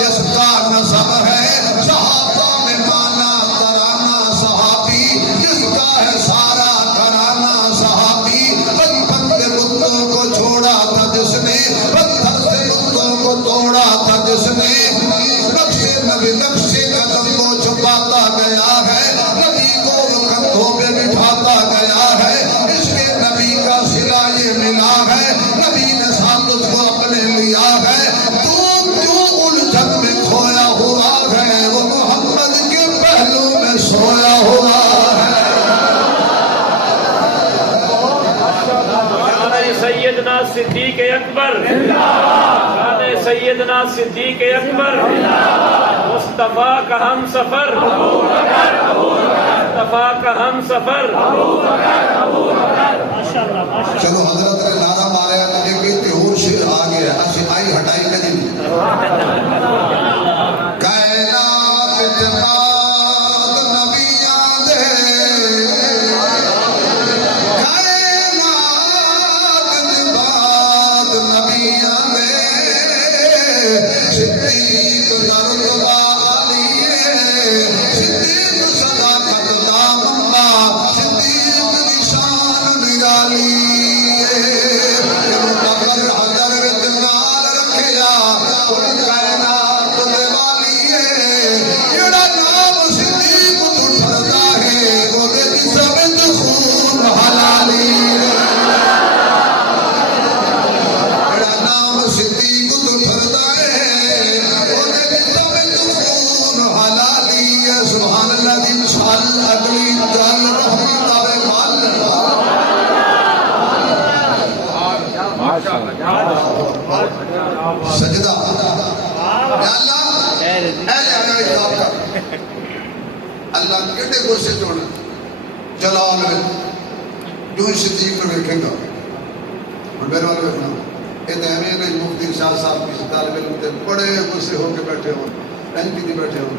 جس کا نسب ہے صحابہ میں مانا ترانہ صحابی جس کا ہے سارا ترانہ صحابی بچپن کے بتوں کو چھوڑا تھا جس نے پتھر سے بتوں کو توڑا تھا جس نے نقش نبی نقش قدم کو چھپاتا گیا ہے نبی کو کندھوں پہ بٹھاتا گیا ہے نبی کا صلہ یہ ملا ہے نبی نے ساتھ کو اپنے لیا ہے تو کیوں الجھن میں کھویا ہوا ہے وہ محمد کے پہلو میں سویا ہوا ہے سیدنا صدیق اکبر شان سیدنا صدیق اکبر مصطفیٰ کا ہم سفر مصطفیٰ کا ہم سفر چلو حضرت نے نعرہ مارا تو یہ کہتے اور شیر آ گیا آئی ہٹائی کا جی کائنات جماعت نبیاں دے کائنات جماعت نبیاں دے صدیق نرتبہ علیہ صدیق صداقت دامنہ صدیق نشان نرالی بکر حضر وچ نال رکھیا کوئی کائنات دے والی ہے جڑا نام صدیق تو ٹھردا ہے او دے جسم وچ خون حلالی جڑا نام صدیق تو ٹھردا ہے او دے جسم وچ خون حلالی ہے سبحان اللہ دی مثال اگلی گل رحمت آوے مال سجدہ یا اللہ اللہ کہتے غصے چوڑا جلال میں جو صدیق میں دیکھیں گا اور میرے والے بیٹھنا یہ تو ہمیں نہیں مفتی شاہ صاحب کی طالب علم تے بڑے غصے ہو کے بیٹھے ہوں اینکی دی بیٹھے ہوں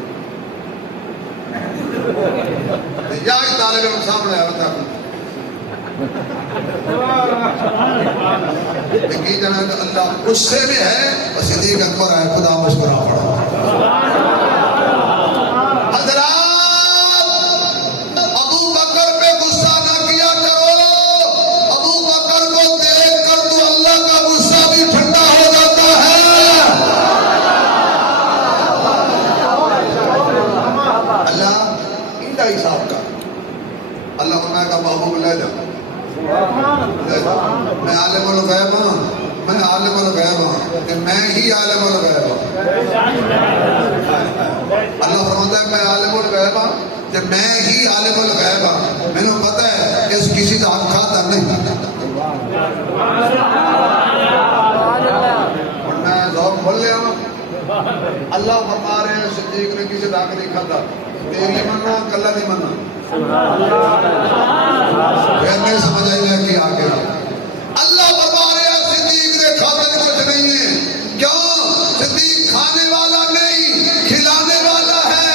یا طالب علم سامنے آتا ہے یقین جانا کہ اللہ غصے میں ہے اور صدیق اکبر ہے خدا مشکرہ پڑا حضرات ابو بکر پہ غصہ نہ کیا کرو ابو بکر کو دیکھ کر تو اللہ کا غصہ بھی ٹھنڈا ہو جاتا ہے اللہ ان کا حساب کا اللہ فرمائے گا محبوب لے جاؤ میں عالم الغیب ہوں میں عالم الغیب ہوں کہ میں ہی عالم الغیب ہوں اللہ فرماتا ہے میں عالم الغیب ہوں کہ میں ہی عالم الغیب ہوں میں نے پتا ہے کہ اس کسی کا حق کھاتا نہیں اور میں ذوق بھول لیا ہوں اللہ فرما رہے ہیں صدیق نے کسی کا حق نہیں کھاتا تیری منا کلا نہیں منا پھر نہیں سمجھ آئی ہے کہ آگے اللہ فرما رہے ہیں صدیق نے کھانے کچھ نہیں ہے کیوں صدیق کھانے والا نہیں کھلانے والا ہے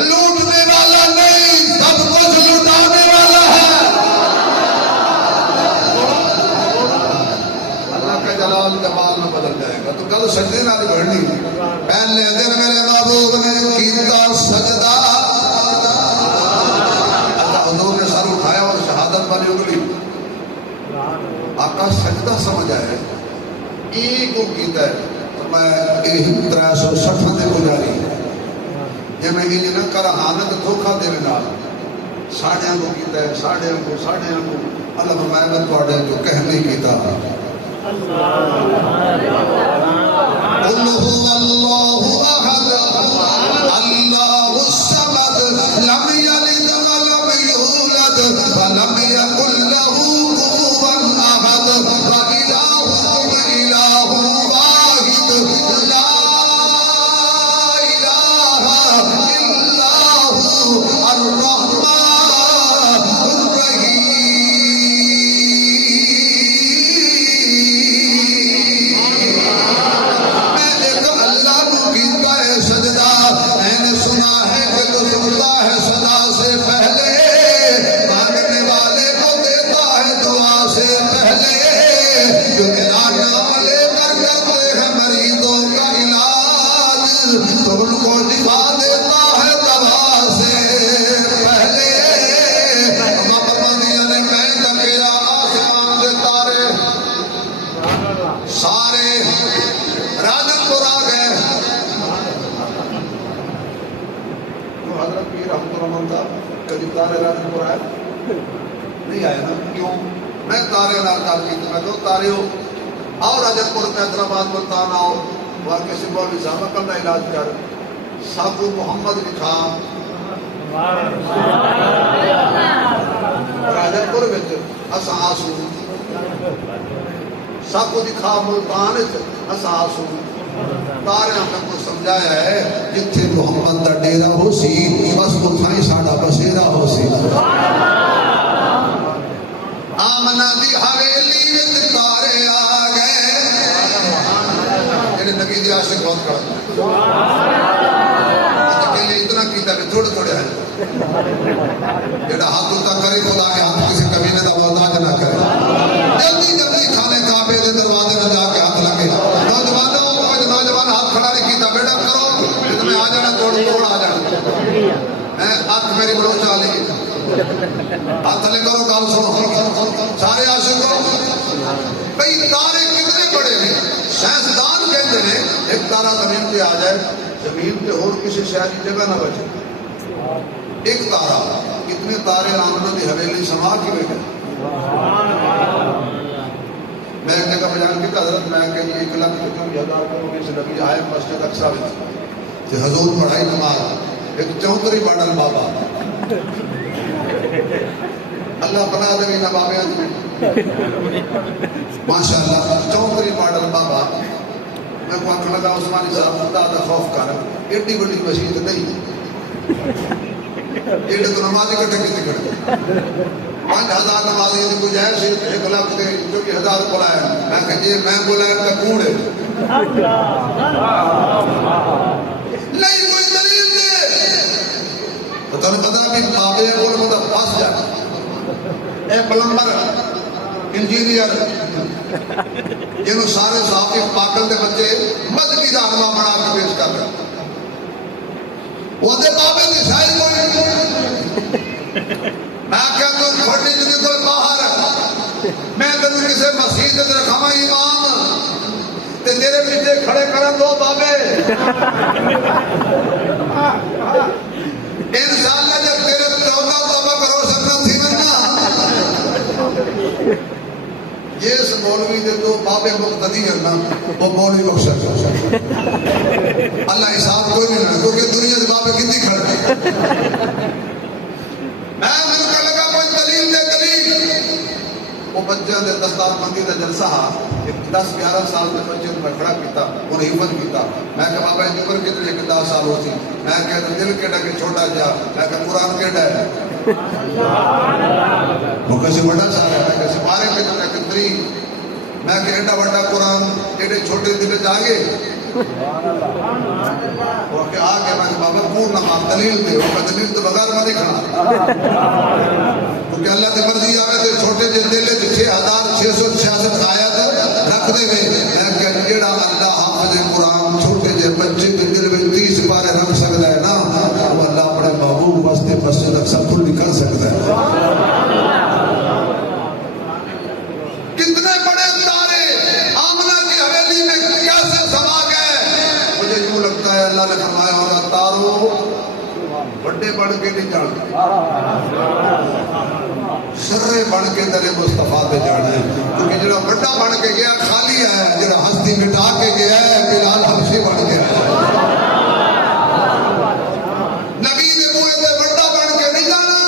لوٹنے والا نہیں سب کچھ لٹانے والا ہے اللہ کا جلال جمال میں بدل جائے گا تو کل سجدے نہ بڑھنی پہلے دن میرے محبوب نے کیتا سجدہ حضور نے سر اٹھایا اور شہادت والی اگلی آقا سجدہ سمجھ آئے ایک کو کیتا ہے میں ایہی 360 دے گزاری جی میں یہ نہ کر حانت دھوکھا دے نال ساڑھیاں کو کیتا ہے ساڑھیاں کو اللہ فرمائے میں تھوڑے جو کہہ نہیں کیتا قل هو الله احد الله الصمد لم يلد ولم يولد ولم يكن له كفوا احد وإلهكم إله واحد لا إله إلا هو الرحمن نہیں آیا نا کیوں میں تارے نال کی میں تو تارے ہو آؤ راجن پور حیدرآباد ملتان آؤ وہاں کسی مولوی صاحب کا علاج کر ساکو محمد لکھا راجن پور اساں آسو ساکو دکھا ملتان اساں آسو تارے ہم نے کچھ سمجھایا ہے جتھے محمد دا ڈیرا ہو سی بس اتھائی ساڈا بسیرا ہو سی آمنا دی حویلی وچ تارے آ گئے جڑے نبی دی عاشق بہت کڑا اکیلے اتنا کیتا کہ تھوڑے تھوڑے ہیں جڑا ہاتھ اتا کرے خدا کے ہاتھ کسی کمینے دا محتاج نہ کرے جلدی جلدی کھانے کعبے دے دروازے میں جا کے ہاتھ لگے نوجوان ہاتھ کھڑا نہیں کیتا بیٹا کرو میں آ جانا توڑ توڑ آ جانا ہاتھ میری بڑو چالی ہاتھ لے کرو گال سنو سارے عاشقوں بھئی تارے کتنے بڑے ہیں سائنسدان کہتے ہیں ایک تارا زمین پہ آ جائے زمین پہ اور کسی شہر کی جگہ نہ بچے ایک تارا کتنے تارے آمنہ دی حویلی سما کی بیٹھے میں ایک جگہ بیان کی حضرت میں کہ 1 لاکھ 50,000 کروں سے نبی آئے مسجد اقصی میں کہ حضور پڑھائی نماز ایک چوتری باڈل بابا اللہ بنا دے نہ بابے ماشاءاللہ چوتری باڈل بابا میں کو آنکھ لگا عثمانی صاحب خدا دا خوف کر ایڈی بڑی مسجد نہیں ایڈے تو نمازی کٹھے کسی کٹھے 5,000 نمازی کی گنجائش 1 لاکھ سے جو کہ 1,000 بلایا میں کہ یہ میں بلایا کا کون ہے نہیں کوئی دلیل دے تو تمہیں پتا بھی بابے بول مدہ پاس جائے اے پلمبر انجینئر جنہوں سارے صحابی پاکل دے بچے مسجد دا عنوہ بنا کے پیش کر رہے وہ دے بابے دی شاید کوئی میں کہتا ہوں چھوٹی جنہی کوئی باہر میں تنہوں کسے مسجد دے رکھاما امام تے تیرے پیچھے کھڑے کرن دو بابے انشاءاللہ جب تیرے توبہ توبہ کرو سکنا تھی ورنہ یہ اس مولوی دے تو بابے مقتدی کرنا وہ مولوی بخشا اللہ حساب کوئی نہیں رہنا کیونکہ دنیا سے بابے کتنی کھڑے میں مل کر لگا کوئی دلیل دے دلیل وہ بچے دے دستار بندی دا جلسہ 10-11 سال دے بچے میں کھڑا کیتا انہیں حفظ کیتا میں کہ بابا ان عمر کتنے 10 سال ہوتی میں کہتا دل کیڑا کہ چھوٹا جا میں کہ قرآن کیڑا ہے وہ کسی بڑا سال ہے میں کسی بارے پہ جو کہ 3 میں کہ ایڈا بڑا قرآن ایڈے چھوٹے دل جاگے وہ کہ آگے میں کہ بابا پورن نماز دلیل دے وہ کہ دلیل تو بغیر میں نہیں کھڑا کیونکہ اللہ کی مرضی آگے تو چھوٹے جن دلے 6,666 آیت رکھ دے ہوئے میں کہ جیڑا اللہ حافظ قرآن چھوٹے جے بچے کے دل میں 30 پارے رکھ سکتا ہے نا وہ اللہ اپنے محبوب واسطے مسجد اقصی کھل نکل سکتا ہے کتنے بڑے تارے آمنہ کی حویلی میں کیسے سما گئے مجھے یوں لگتا ہے اللہ نے فرمایا ہوگا تارو بڑے بڑھ کے نہیں جانا سرے بڑھ کے در مصطفیٰ پہ جانا ہے کہ جڑا بڑا بن کے گیا خالی ہے، جڑا ہستی مٹا کے گیا ہے بلال حبشی بن گیا ہے۔ نبی دے بوئے تے بڑا بن کے نہیں جانا،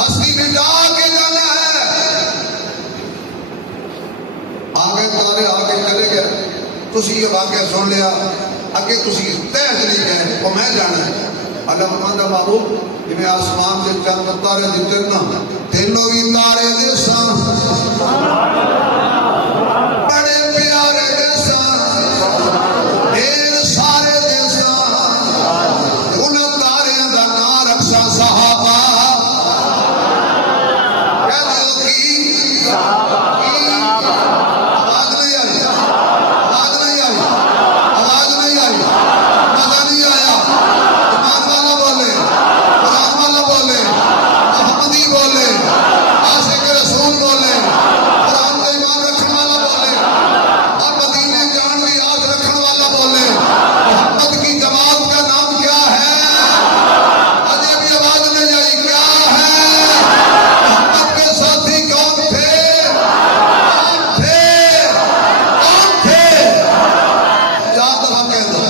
ہستی مٹا کے جانا ہے۔ آگے تارے آگے چلے گئے، تسی یہ واقعہ سن لیا، اگے تسی تہج نہیں گئے، وہ میں جانا ہے۔ اللہ فرماندا محبوب جویں آسمان دے چند تارے دتے نا، تینوں بھی تارے دے سن، بڑے پیارے دے سن، ڈھیر سارے دے سن، انہاں تاریاں دا نام رکھسا صحابہ۔ کہہ دیو کی آواز نہیں آئی، آواز نہیں آئی، آواز نہیں آئی، مزہ نہیں آیا۔ ایمان والا بولے، قرآن والا بولے، محمدی بولے، عاشق رسول بولے، قرآن کا ایمان رکھنے والا بولے، اور مدینے جان کی آس رکھنے والا بولے۔ محمد کی جماعت کا نام کیا ہے؟ اجے بھی آواز نہیں آئی، کیا ہے؟ محمد کے ساتھی کون تھے؟ کون تھے؟ کون تھے؟ چار دفعہ کہہ دو۔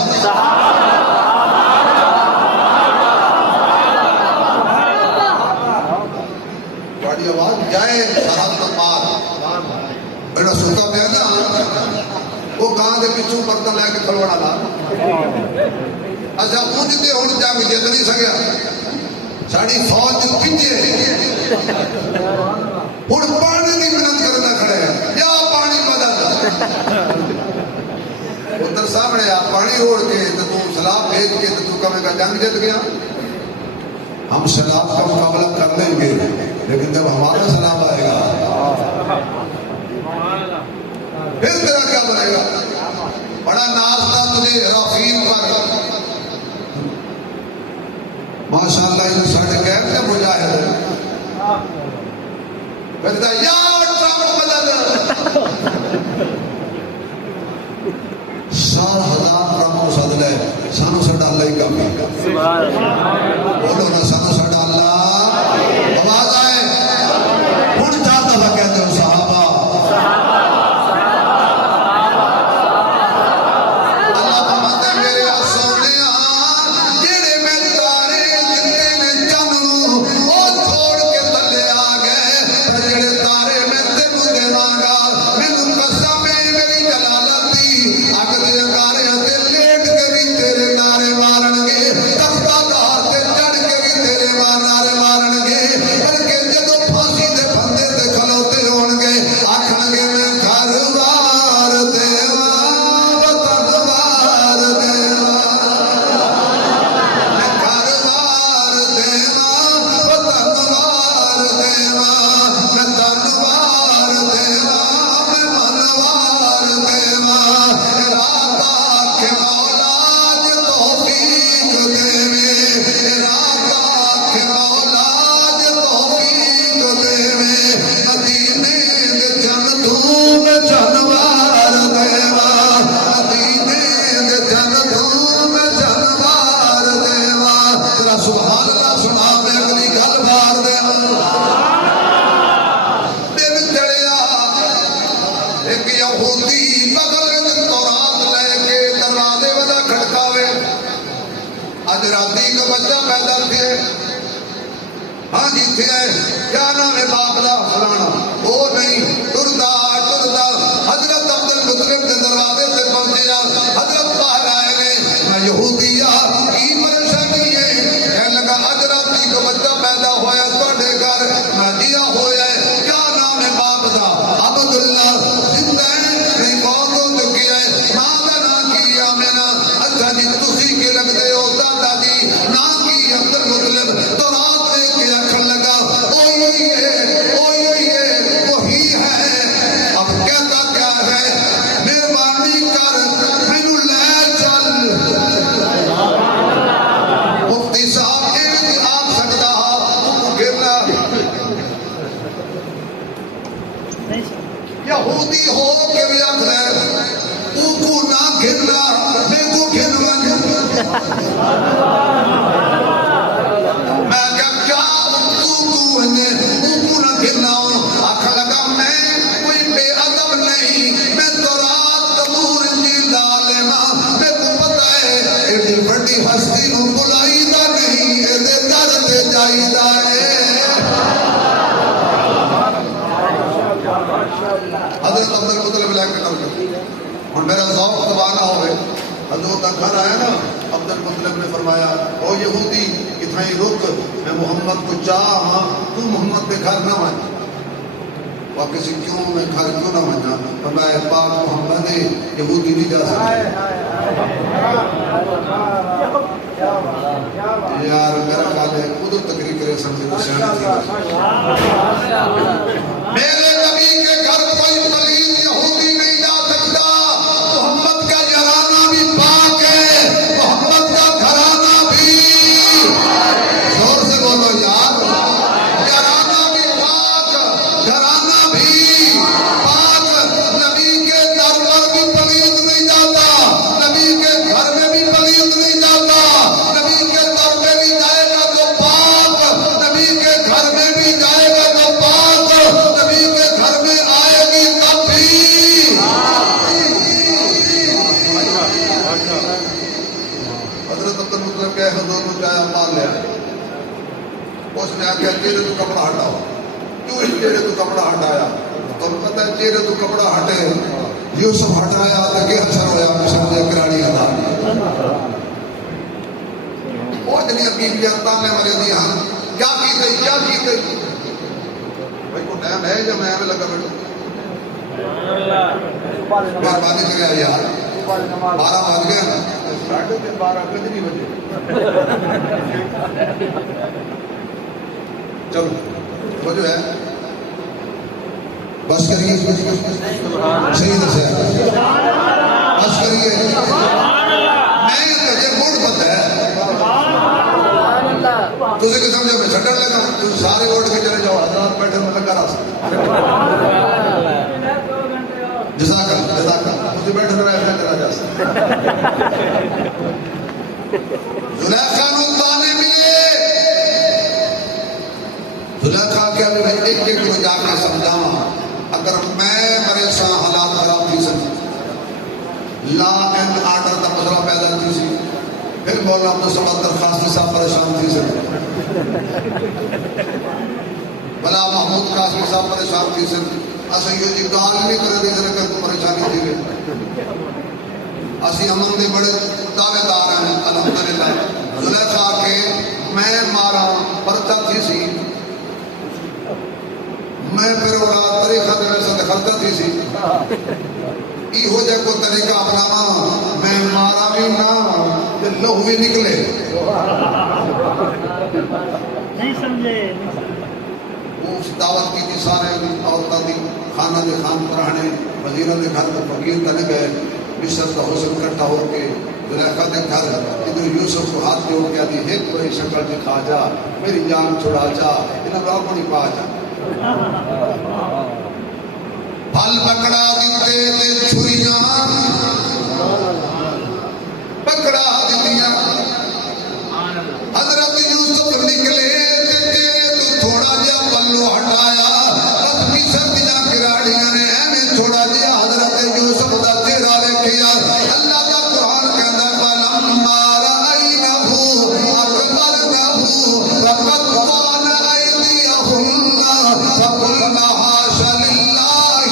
بڑی آواز جائے سرحد پار بڑا سوتا پیا نا، وہ کہاں دے پچھوں پرتا لے کے کھلوڑا لا۔ اچھا اونج تے ہن جنگ جت نہیں سکیا، ساڈی فوج پنجے ہن پانی دی محنت کرنا کھڑے ہیں، یا پانی مدد ادھر سامنے آ پانی روڑ کے تو سلاب بھیج کے تو کہے گا جنگ جت گیا۔ ہم سیلاب کا مقابلہ کر لیں گے، لیکن جب ہمارا سیلاب آئے گا پھر تیرا کیا بنے گا؟ بڑا ناز تھا تجھے رافیل پر، ماشاءاللہ یہ ساڑھے کہہ کے مجاہد کہتا یا ٹرمپ مدد 7,000 ٹرمپ سد لے، سانو ساڈا اللہ ہی کم ہے۔ بولو نا سانو ساڈا اللہ۔ آواز آئے ہن چار دفعہ کہتے ہو صحابہ۔ اللہ فرماتا ہے میرے سونیا جڑے میں تارے جتے نے چن وہ چھوڑ کے تھلے آ گئے، پر جڑے تارے میں تینوں دیواں گا، مینوں قسم ہے میری جلالت دی، اگ دے انگاریاں تے لیٹ کے بھی تیرے نعرے مارن گے، تختہ دار تے چڑھ کے بھی تیرے نعرے مارن گے، بلکہ جدوں پھانسی دے پھندے تے کھلوتے ہون گے آکھن گے میں گھر وار دیواں وطن وار دیواں، میں گھر وار دیواں وطن وار دیواں، میں تن وار دیواں میں من وار دیواں، ارادہ کہ مولا جے توفیق دیوے، ارادہ کہ مولا جے توفیق دیوے، مدینے دے جن تو میں جنوار دیواں، مدینے دے جن تو میں جنوار دیواں۔ ذرا سبحان اللہ سنا، میں اگلی گل بار دیواں۔ دن چڑھیا ایک یہودی بغل وچ تورات لے کے دروازے ودا کھڑکاوے، اج راتی کو بچہ پیدا تھے، ہاں جی تھے، کیا نام ہے باپ دا؟ فلانا۔ وہ نہیں، ٹردا ٹردا حضرت عبد المطلب کے دروازے سے پہنچیا، حضرت باہر آئے گئے، میں یہودیا کی پریشانی ہے؟ کہنے لگا اج راتی کو بچہ پیدا ہوا تواڈے گھر، میں دیا ہوا ہے، کیا نام ہے باپ دا؟ عبداللہ۔ زندہ ہے نہیں؟ موت ہو چکی ہے۔ ماں کا نام کی؟ آمنہ۔ اچھا جی تسی کے لگتے ہو؟ دادا جی نام کی عبد المطلب۔ تو رات دیکھ کے آکھن لگا وہی ہے وہی ہے۔ اب کہتا کیا ہے؟ مہربانی کر مینوں لے چل۔ مفتی صاحب یہ آپ سکتا گرنا یہودی ہو کے بھی آخر کو نہ گرنا میں کو گھن ون۔ میں کیا کو نہ گرنا؟ آخر لگا میں حضور کا گھر آیا نا، عبد المطلب نے فرمایا او یہودی اتھائی رک، میں محمد کو چاہ ہاں، تو محمد کے گھر نہ ون اور کسی کیوں میں گھر کیوں نہ ونا؟ فرمایا پاک محمد ہے، یہودی نہیں جا سکتا۔ یار میرا خیال ہے خود تقریر کرے سمجھے تو سیاح میرے نبی کے گھر کوئی پلیت یہودی نہیں جا سکتا۔ محمد کا گھرانہ بھی پاک ہے، محمد کا گھرانہ بھی، زور سے بولو یار، گھرانہ بھی پاک، گھرانہ بھی پاک۔ نبی کے در پر بھی پلیت نہیں جاتا، نبی کے گھر میں بھی پلیت نہیں جاتا، نبی کے در پہ بھی جائے گا تو پاک، نبی کے گھر میں بھی جائے گا تو پاک، نبی کے گھر میں آئے گی تب بھی۔ حضرت عبد المطلب کہ حضور کو چایا مار لیا، اس نے آکھا چہرے تو کپڑا ہٹاؤ، کیوں اس چہرے تو کپڑا ہٹایا؟ تو پتہ ہے چہرے تو کپڑا ہٹے یوسف ہٹایا تو کیا اثر ہویا؟ مصر دے کرانی ہٹا وہ جنی عقیب جانتا میں مرے دی ہاں کیا کی گئی، کیا کی گئی؟ بھائی کو ٹائم ہے یا میں ہمیں لگا بیٹھو؟ مہربانی کرے یار، 12 بج گئے نا، 12:30 کچھ نہیں بجے، چلو وہ جو ہے بس کریے، صحیح دسیا، بس کریے، میں تجھے موڈ پتہ ہے، تجھے کہ سمجھے میں چھٹن لگا، تجھے سارے ووٹ کے چلے جاؤ، حضرات بیٹھے میں لگا رہا سکتا، جزاک اللہ، جزاک اللہ، تجھے بیٹھے رہا ہے چلا جا سکتا۔ زلیخا نو تانے ملے، زلیخا کیا میں ایک ایک کو جا کے سمجھاؤں، اگر میں میرے ساں حالات خراب تھی سن، لا اینڈ آرڈر کا مسئلہ پیدا تھی سی، پھر مولانا عبدالصمد درخواست صاحب پریشان تھی سن، بلا محمود قاسم صاحب پریشان تھی سن، اسے یہ جی گال نہیں کر دی سن کہ تو پریشانی تھی گئے، اسی امن دے بڑے دعوے دار ہیں الحمدللہ۔ زلیخا کے میں مارا پرچہ تھی سی، میں پھر وہ طریقہ دے سے دخلتا تھی سی، ای ہو جائے کو طریقہ اپنانا، میں مارا بھی نہ کہ لوہ بھی نکلے، نہیں سمجھے، اس دعوت کی تھی سارے عورتوں کی، خانہ دے خان پرانے وزیروں دے گھر کو فقیر تنے گئے، مصر کا حسن کٹھا ہو کے زلیخا دے گھر ادھر یوسف کو ہاتھ جوڑ کے آدھی ایک بڑی شکل دکھا جا، میری جان چھڑا جا، انہوں نے اپنی پا جا، پھل پکڑا دیتے تے چھریاں پکڑا دیتیاں، حضرت یوسف نکلے تے تھوڑا جا پلو ہٹایا، رب کی سردیاں کراڑیاں نے ایویں تھوڑا جا حضرت یوسف دا چہرہ ویکھیا، اللہ دا قرآن کہندا فلما رأينه أكبرنه وقطعن أيديهن فقلنا حاش لله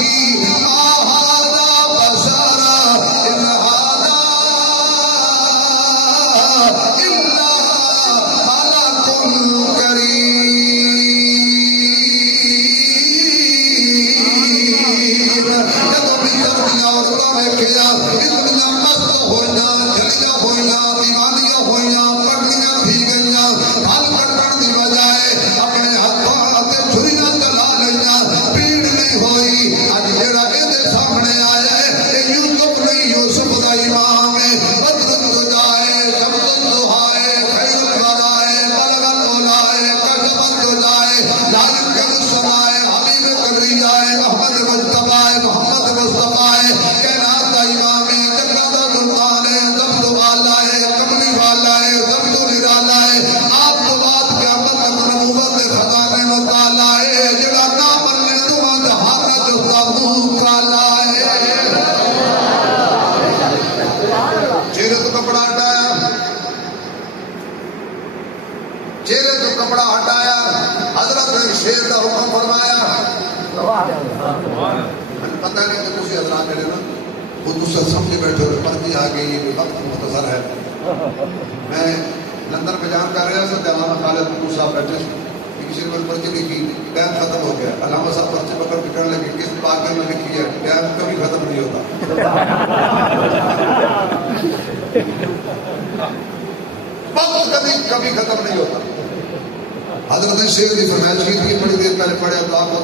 ما هذا بشرا إن هذا إلا ملك كريم۔ جب بھی سردیاں عورتوں نے کیا اتنیاں مست ہوئیاں، جلیاں ہوئیاں، دیوانیاں ہوئیاں، پگڑیاں تھی گئیاں، پھل کٹن دی بجائے اپنے ہاتھوں تے چھریاں چلا لئیاں، پیڑ نہیں ہوئی۔ اج جڑا اے سامنے آیا ہے اے یوسف نہیں، یوسف دا امام ہے، بدر تو جائے، شمس الضحائے، خیر الورائے، بلغ العلائے، کشف تو جائے، ظالم کے سمائے، حبیب کبریائے، محمد مصطفیٰ، محمد مصطفیٰ، کائنات دا امام ہے، جنت دا سلطان ہے، ضبط والا ہے، کملی والا ہے، ضبط و نرالا ہے، آپ کو بات قیامت تک نبوت دے خزانے مطالعہ ہے، جڑا نہ مننے دعا جہان جو تابوت کالا ہے۔ چہرے تو کپڑا ہٹایا، چہرے تو کپڑا ہٹایا، حضرت نے شیر کا حکم فرمایا، پتہ نہیں کہ تسی حضرات جڑے نا وہ دوسرا سمجھے بیٹھے اور پرچی آ گئی وقت مختصر ہے. میں لندن میں جان کر رہا تھا علامہ خالد مقبول صاحب بیٹھے کسی نے پرچی لکھی ٹائم ختم ہو گیا. علامہ صاحب پرچی پکڑ کے کہنے لگے کس پاگل نے لکھی ہے ٹائم کبھی ختم نہیں ہوتا. وقت کبھی ختم نہیں ہوتا. حضرت نے شعر کی فرمائش کی تھی بڑی دیر پہلے پڑھے تو آپ کو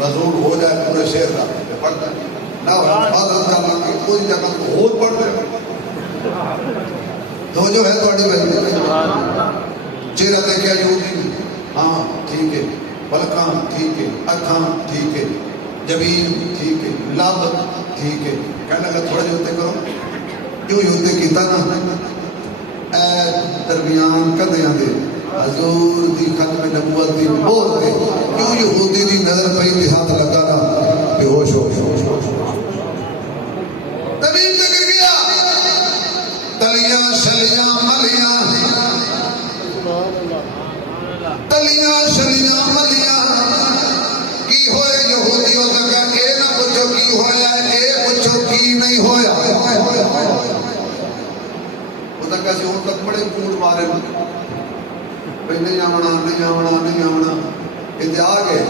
نزول ہو جائے پورے شعر کا پڑھتا ہے نہ حضرت کا نام کی کوئی جگہ کو اور پڑھتے تو جو ہے تھوڑی بھائی چہرہ دیکھا یہودی ہاں ٹھیک ہے پلکاں ٹھیک ہے اکھاں ٹھیک ہے جبین ٹھیک ہے لب ٹھیک ہے کہنے لگا تھوڑے ہوتے کرو کیوں ہوتے کیتا نا اے درمیان کدیاں دے حضور دی ختم نبوت دی بولتے کیوں یہودی دی نظر پہ دی ہاتھ لگا نا بے ہوش ہو تمیم ذکر کیا تلیاں شلیاں ملیاں تلیاں شلیاں ملیاں کی ہوئے یہودیوں تک اے نہ پوچھو کی ہویا اے پوچھو کی نہیں ہویا وہ تک ایسے ہوں تک بڑے پور مارے بھئی نہیں آمنا نہیں آمنا نہیں آمنا یہ آ گئے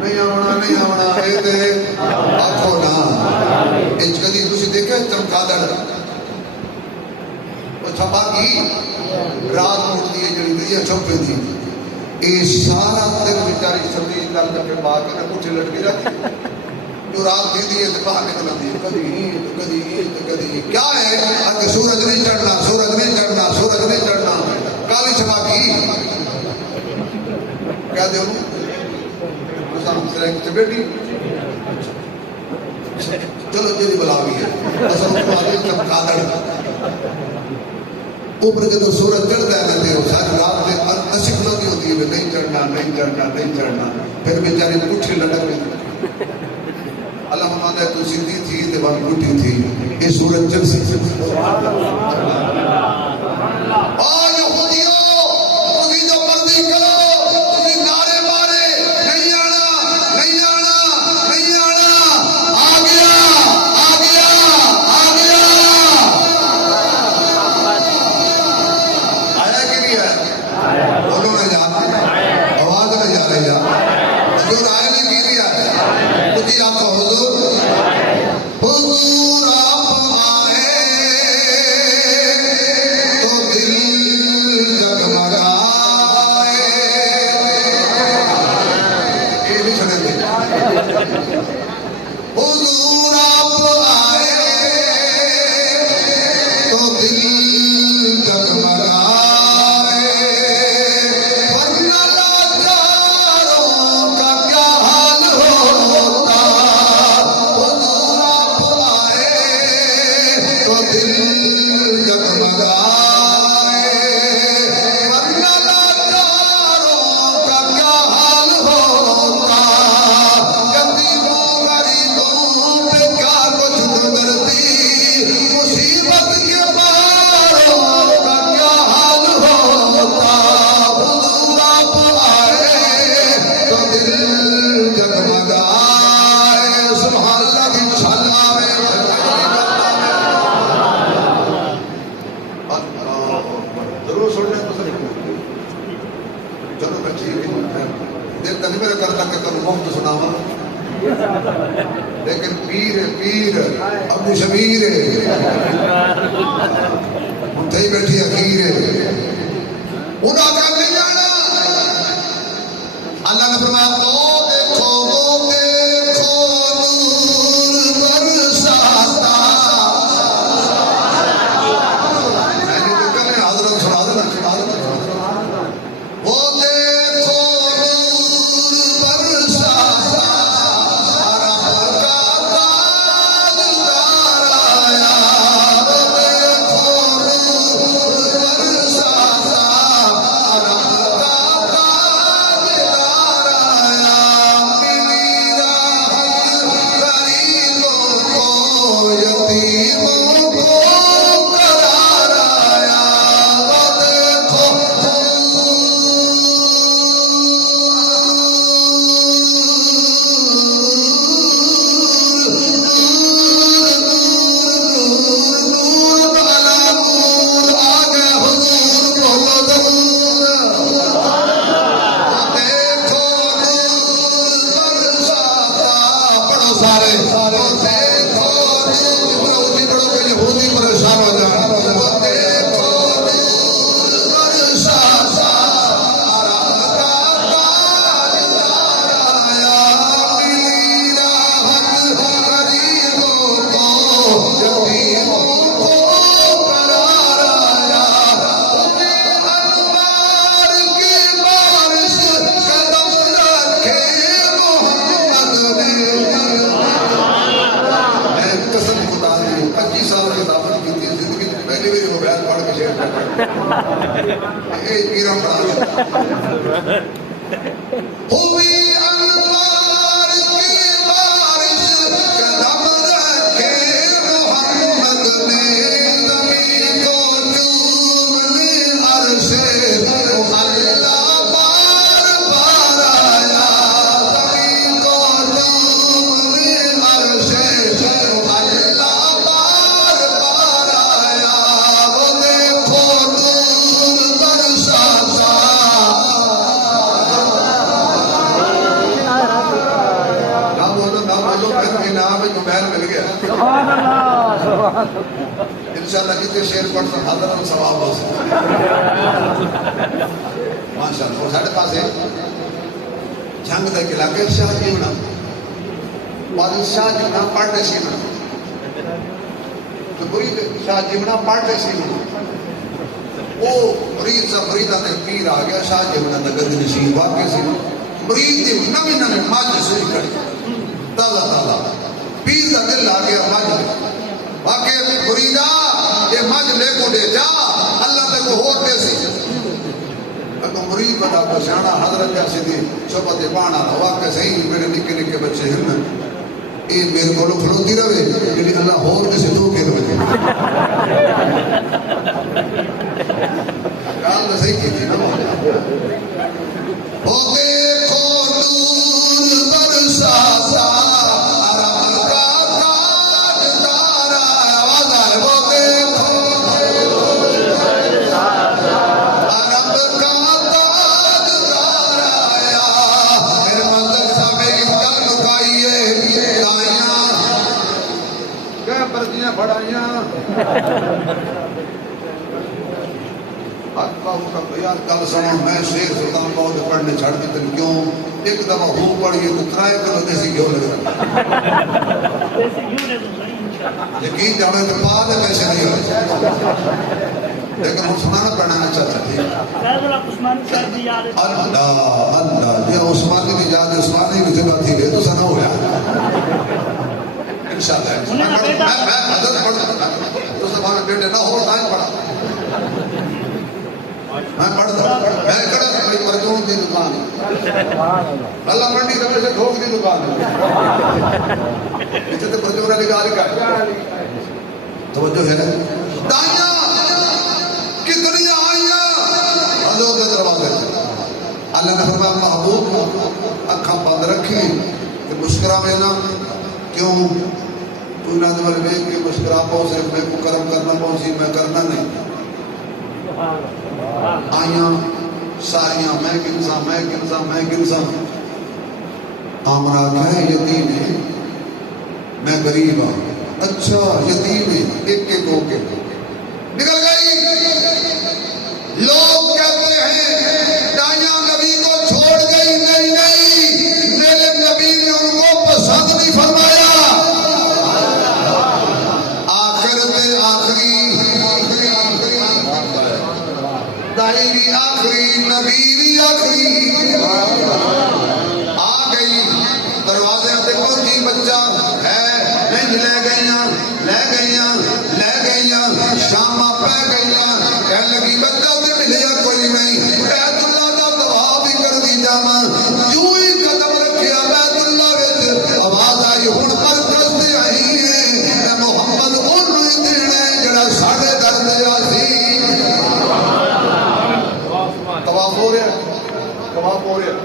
نہیں آمنا نہیں آمنا اے دے آنکھو نا اچھ کدی تسی دیکھے چمکا دڑ وہ چھپا کی رات موٹی ہے جڑی دیا چھپے تھی اے سارا دن بیچاری سبزی لال کے باغ کے کچھ لٹ کے جاتی جو رات دی دی ہے باہر نکل دی کدی کیا ہے کہ سورج نہیں چڑھنا سورج نہیں چڑھنا سورج نہیں چڑھنا کالی چھپا کی کیا دے سرینک سے بیٹی چلو جی بلا بھی ہے چمکا دڑ اوپر جب سورج چڑھتا ہے نا تو ساری رات میں اشکنا کی ہوتی ہے نہیں چڑھنا نہیں چڑھنا نہیں چڑھنا پھر بیچاری پوچھی لٹک گئی اللہ مانا تو سیدھی تھی تو بات پوٹھی تھی یہ سورج چڑھ سکتی اور یہودیوں تسی جو مرضی کرو تسی نعرے مارے نہیں آنا نہیں آنا نہیں آنا آ گیا آ گیا آ گیا آیا کہ نہیں آیا بولو نہ جا آواز نہ جا رہی جا حضور آئے نے کی نہیں آیا مجھے آپ کو حضور حضور آپ آئے تو دل جگمگائے یہ نہیں سنے گے حضور آپ آئے تو دل جگمگائے ورنہ لاچاروں کا کیا حال ہوتا حضور آپ آئے تو دل جگمگائے ورنہ لاچاروں کا کیا حال ہوتا یتیموں غریبوں پہ کیا کچھ گزرتی مصیبت کے باروں کا کیا حال ہوتا حضور آپ آئے تو دل جگمگائے سبحان اللہ کی چھل آوے ضرور سننے تو صحیح چلو میں ٹھیک ہے دل تک میرے کرتا کہ تم مفت سناوا لیکن پیر ابو شبیر اٹھے ہی بیٹھی اخیر انہاں کا نہیں جانا اللہ نے فرمایا وہ دیکھو نور برساتا میں نے تو کہنے حضرت سنا دینا وہ دیکھو نور برساتا رب کا تاجدار آیا وہ دیکھو نور برساتا رب کا تاجدار آیا یتیموں کو قرار آیا انوار کی بارش قدم رکھے محمد نے میں قسم خدا دی 25 سال کی دعوت کی تھی زندگی میں پہلی بار موبائل پڑھ کے شیئر کرتا یہ میرا پڑھا ہوئی انوار کی بارش قدم رکھے محمد نے زمین کو چوم لی عرش اللہ بار بار آیا زمین کو چوم لی عرش اللہ بار بار آیا وہ دیکھو نور برساتا موبائل مل گیا انشاءاللہ جتنے شیر پڑھتا حضرت ثواب ہو سکتا ماشاءاللہ اور ساڑھے پاس ہے جنگ دا علاقے شاہ جیونا بادشاہ جیونا پڑھتے سینا تو مرید شاہ جیونا پڑھتے سینا وہ مرید سا مریدہ نے پیر آ گیا شاہ جیونا نگد نشین واقع سے مرید دی نمی نمی ماجھ سے کڑی تازہ تازہ پیر کا دل آ گیا مجھ واقعی مریدہ یہ مجھ لے کو دے جا اللہ تے کو ہور دے سی تو مرید بڑا کو شانہ حضرت جیسی دی صحبت پانا واقعی صحیح میرے نکے نکے بچے ہیں یہ میرے کو لوگ کھلوتی رہے یعنی اللہ ہور دے سے دو کے دو بچے کال تو صحیح کی تھی نا ہو دیکھو نور برساتا بڑھائیاں یار کل سنو میں شیر سلطان بہت پڑھنے چھڑ دی تن کیوں ایک دفعہ ہوں پڑھیے تو ترائے کلو دیسی گھیو لگ رہا یقین جانے تو بعد ہے پیسے نہیں ہوئے لیکن عثمان پڑھنا اچھا تھا ٹھیک اللہ اللہ یہ عثمان کی یاد عثمانی کی جگہ تھی تو سنا ہو جائے انشاءاللہ میں حضرت پڑھتا تو سبحان بیٹے نہ ہو دائیں پڑھا میں پڑھتا میں کڑا کوئی پرجون دی دکان اللہ منڈی تو سے ٹھوک دی دکان اتنے تو پرجون علی گال کا توجہ ہے دائیاں کتنی آئیاں حضور کے دروازے سے اللہ نے فرمایا محبوب اکھاں بند رکھی کہ مسکرا میں نہ کیوں تو نہ دل میں کہ مسکرا پاؤ صرف میں کو کرم کرنا پاؤ سی میں کرنا نہیں آئیاں ساریاں میں گنسا میں گنسا میں گنسا آمنا کیا ہے یتیم ہے میں غریب ہوں اچھا یتیم ہے ایک ایک ہو کے نکل گئی لوگ کہتے ہیں دائیاں نبی کو چھوڑ گئی نہیں نہیں میرے نبی نے ان کو پسند نہیں فرمایا دائی بھی آخری نبی بھی آخری آ گئی دروازے سے پہنچی بچہ ہے نہیں لے گئیاں شامہ پہ گئیاں کہنے لگی بچہ سے ملیا کوئی نہیں بیت اللہ کا طواف بھی کر دی جاواں یوں ہی قدم رکھیا بیت اللہ وچ آواز آئی ہن مرکز تے آئی ہے محمد اونوں ہی دینا جڑا ساڈے در تے آسی طواف ہو رہا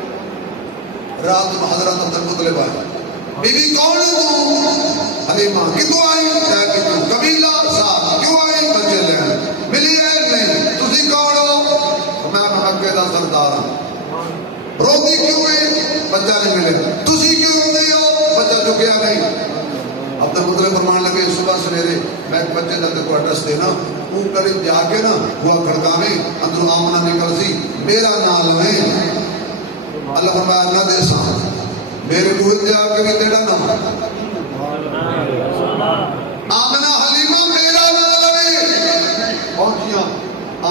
رات میں حضرت عبد المطلب آئے بی بی کون ہے تو حلیمہ کتوں آئی قبیلہ صاحب کیوں آئی بچے لے ملی ہے نہیں تسی کون ہو میں مکے دا سردار ہوں روتی کیوں ہے بچہ نہیں ملے تسی کیوں روندے ہو بچہ چکیا نہیں عبد المطلب فرمان لگے صبح سویرے میں بچے دا کو ایڈریس دینا وہ قریب جا کے نا ہوا کھڑکاوے اندروں آمنہ نکل سی میرا نال میں اللہ فرمایا نہ دے سا میرے کو جا کے بھی تیرا نام آمنہ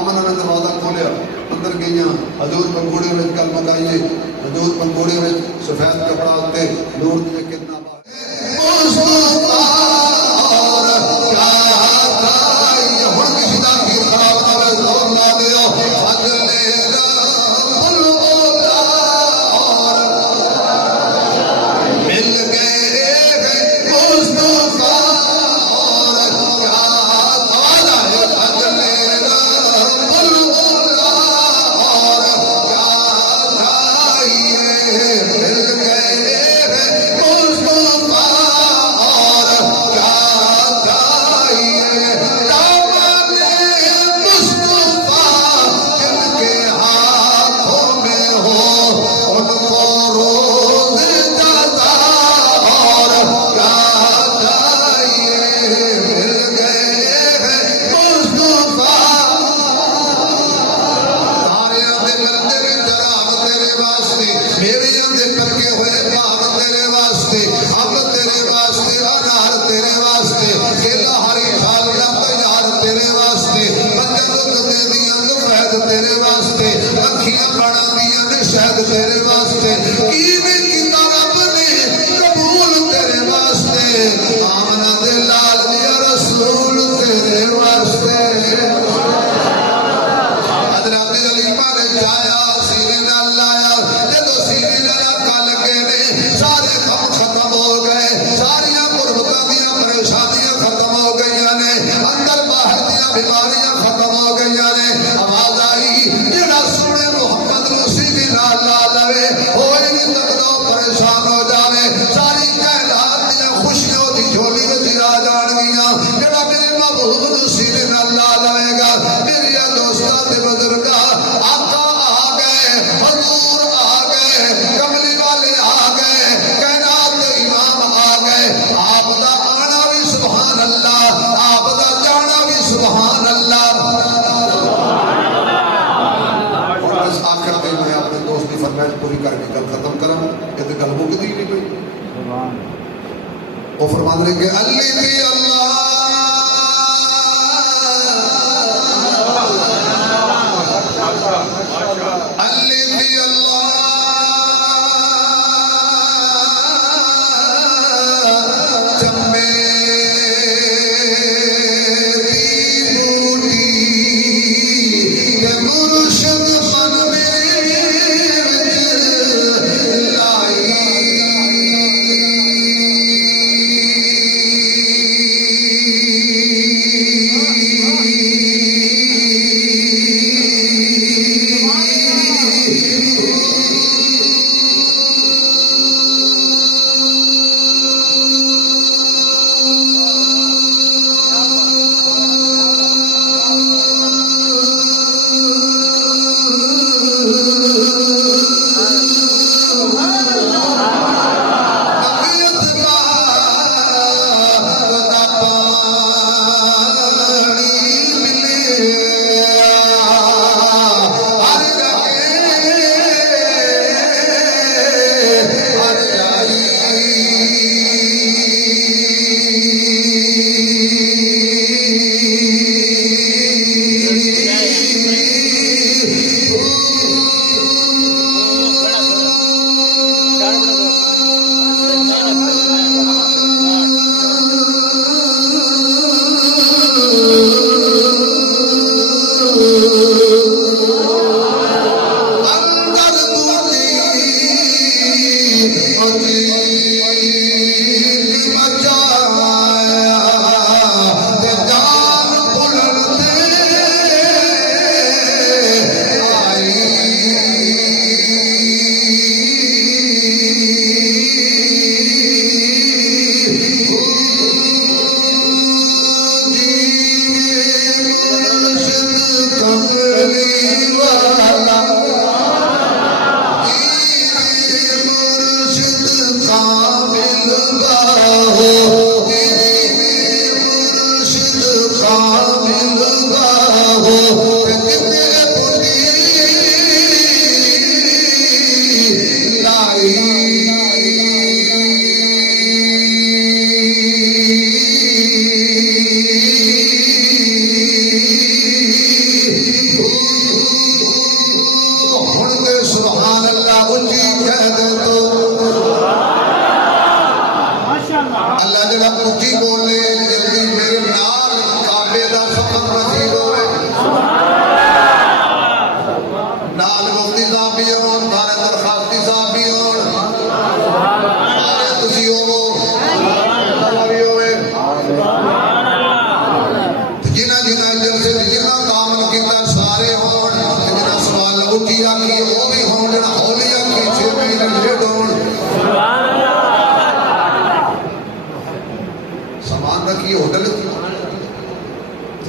آمنہ نے دروازہ کھولیا اندر گئیاں حضور پنگوڑے میں کل مکائیے حضور پنگوڑے میں سفید کپڑا ہوتے نور دے کتنا پوری کر کے گل ختم کرا یہ تو گل مکتی نہیں پئی وہ فرما رہے کہ اللہ بھی اللہ اللہ بھی اللہ چمے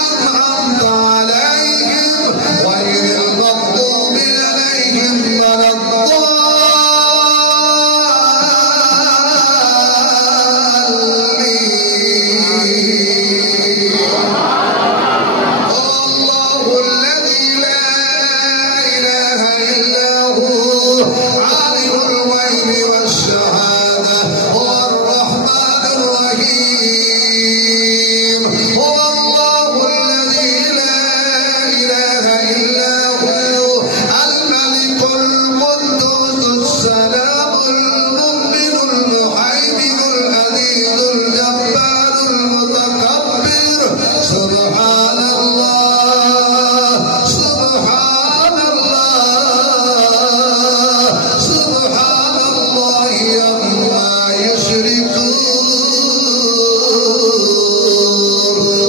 أنعمت عليهم غير المغضوب عليهم ولا الضالين الله الذي لا إله إلا هو عالم الغيب والشهادة هو الرحمن الرحيم هو الله الذي لا إله إلا هو الملك القدوس السلام المؤمن المهيمن العزيز الجبار المتكبر سبحان الله سبحان الله سبحان الله عما يشركون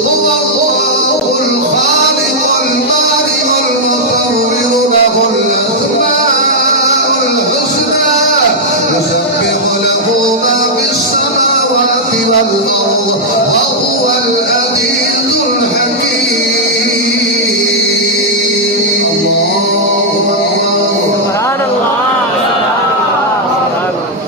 هو الله الخالق البارئ المصور له الأسماء الحسنى يسبح له ما في السماوات والأرض وهو العزيز الحكيم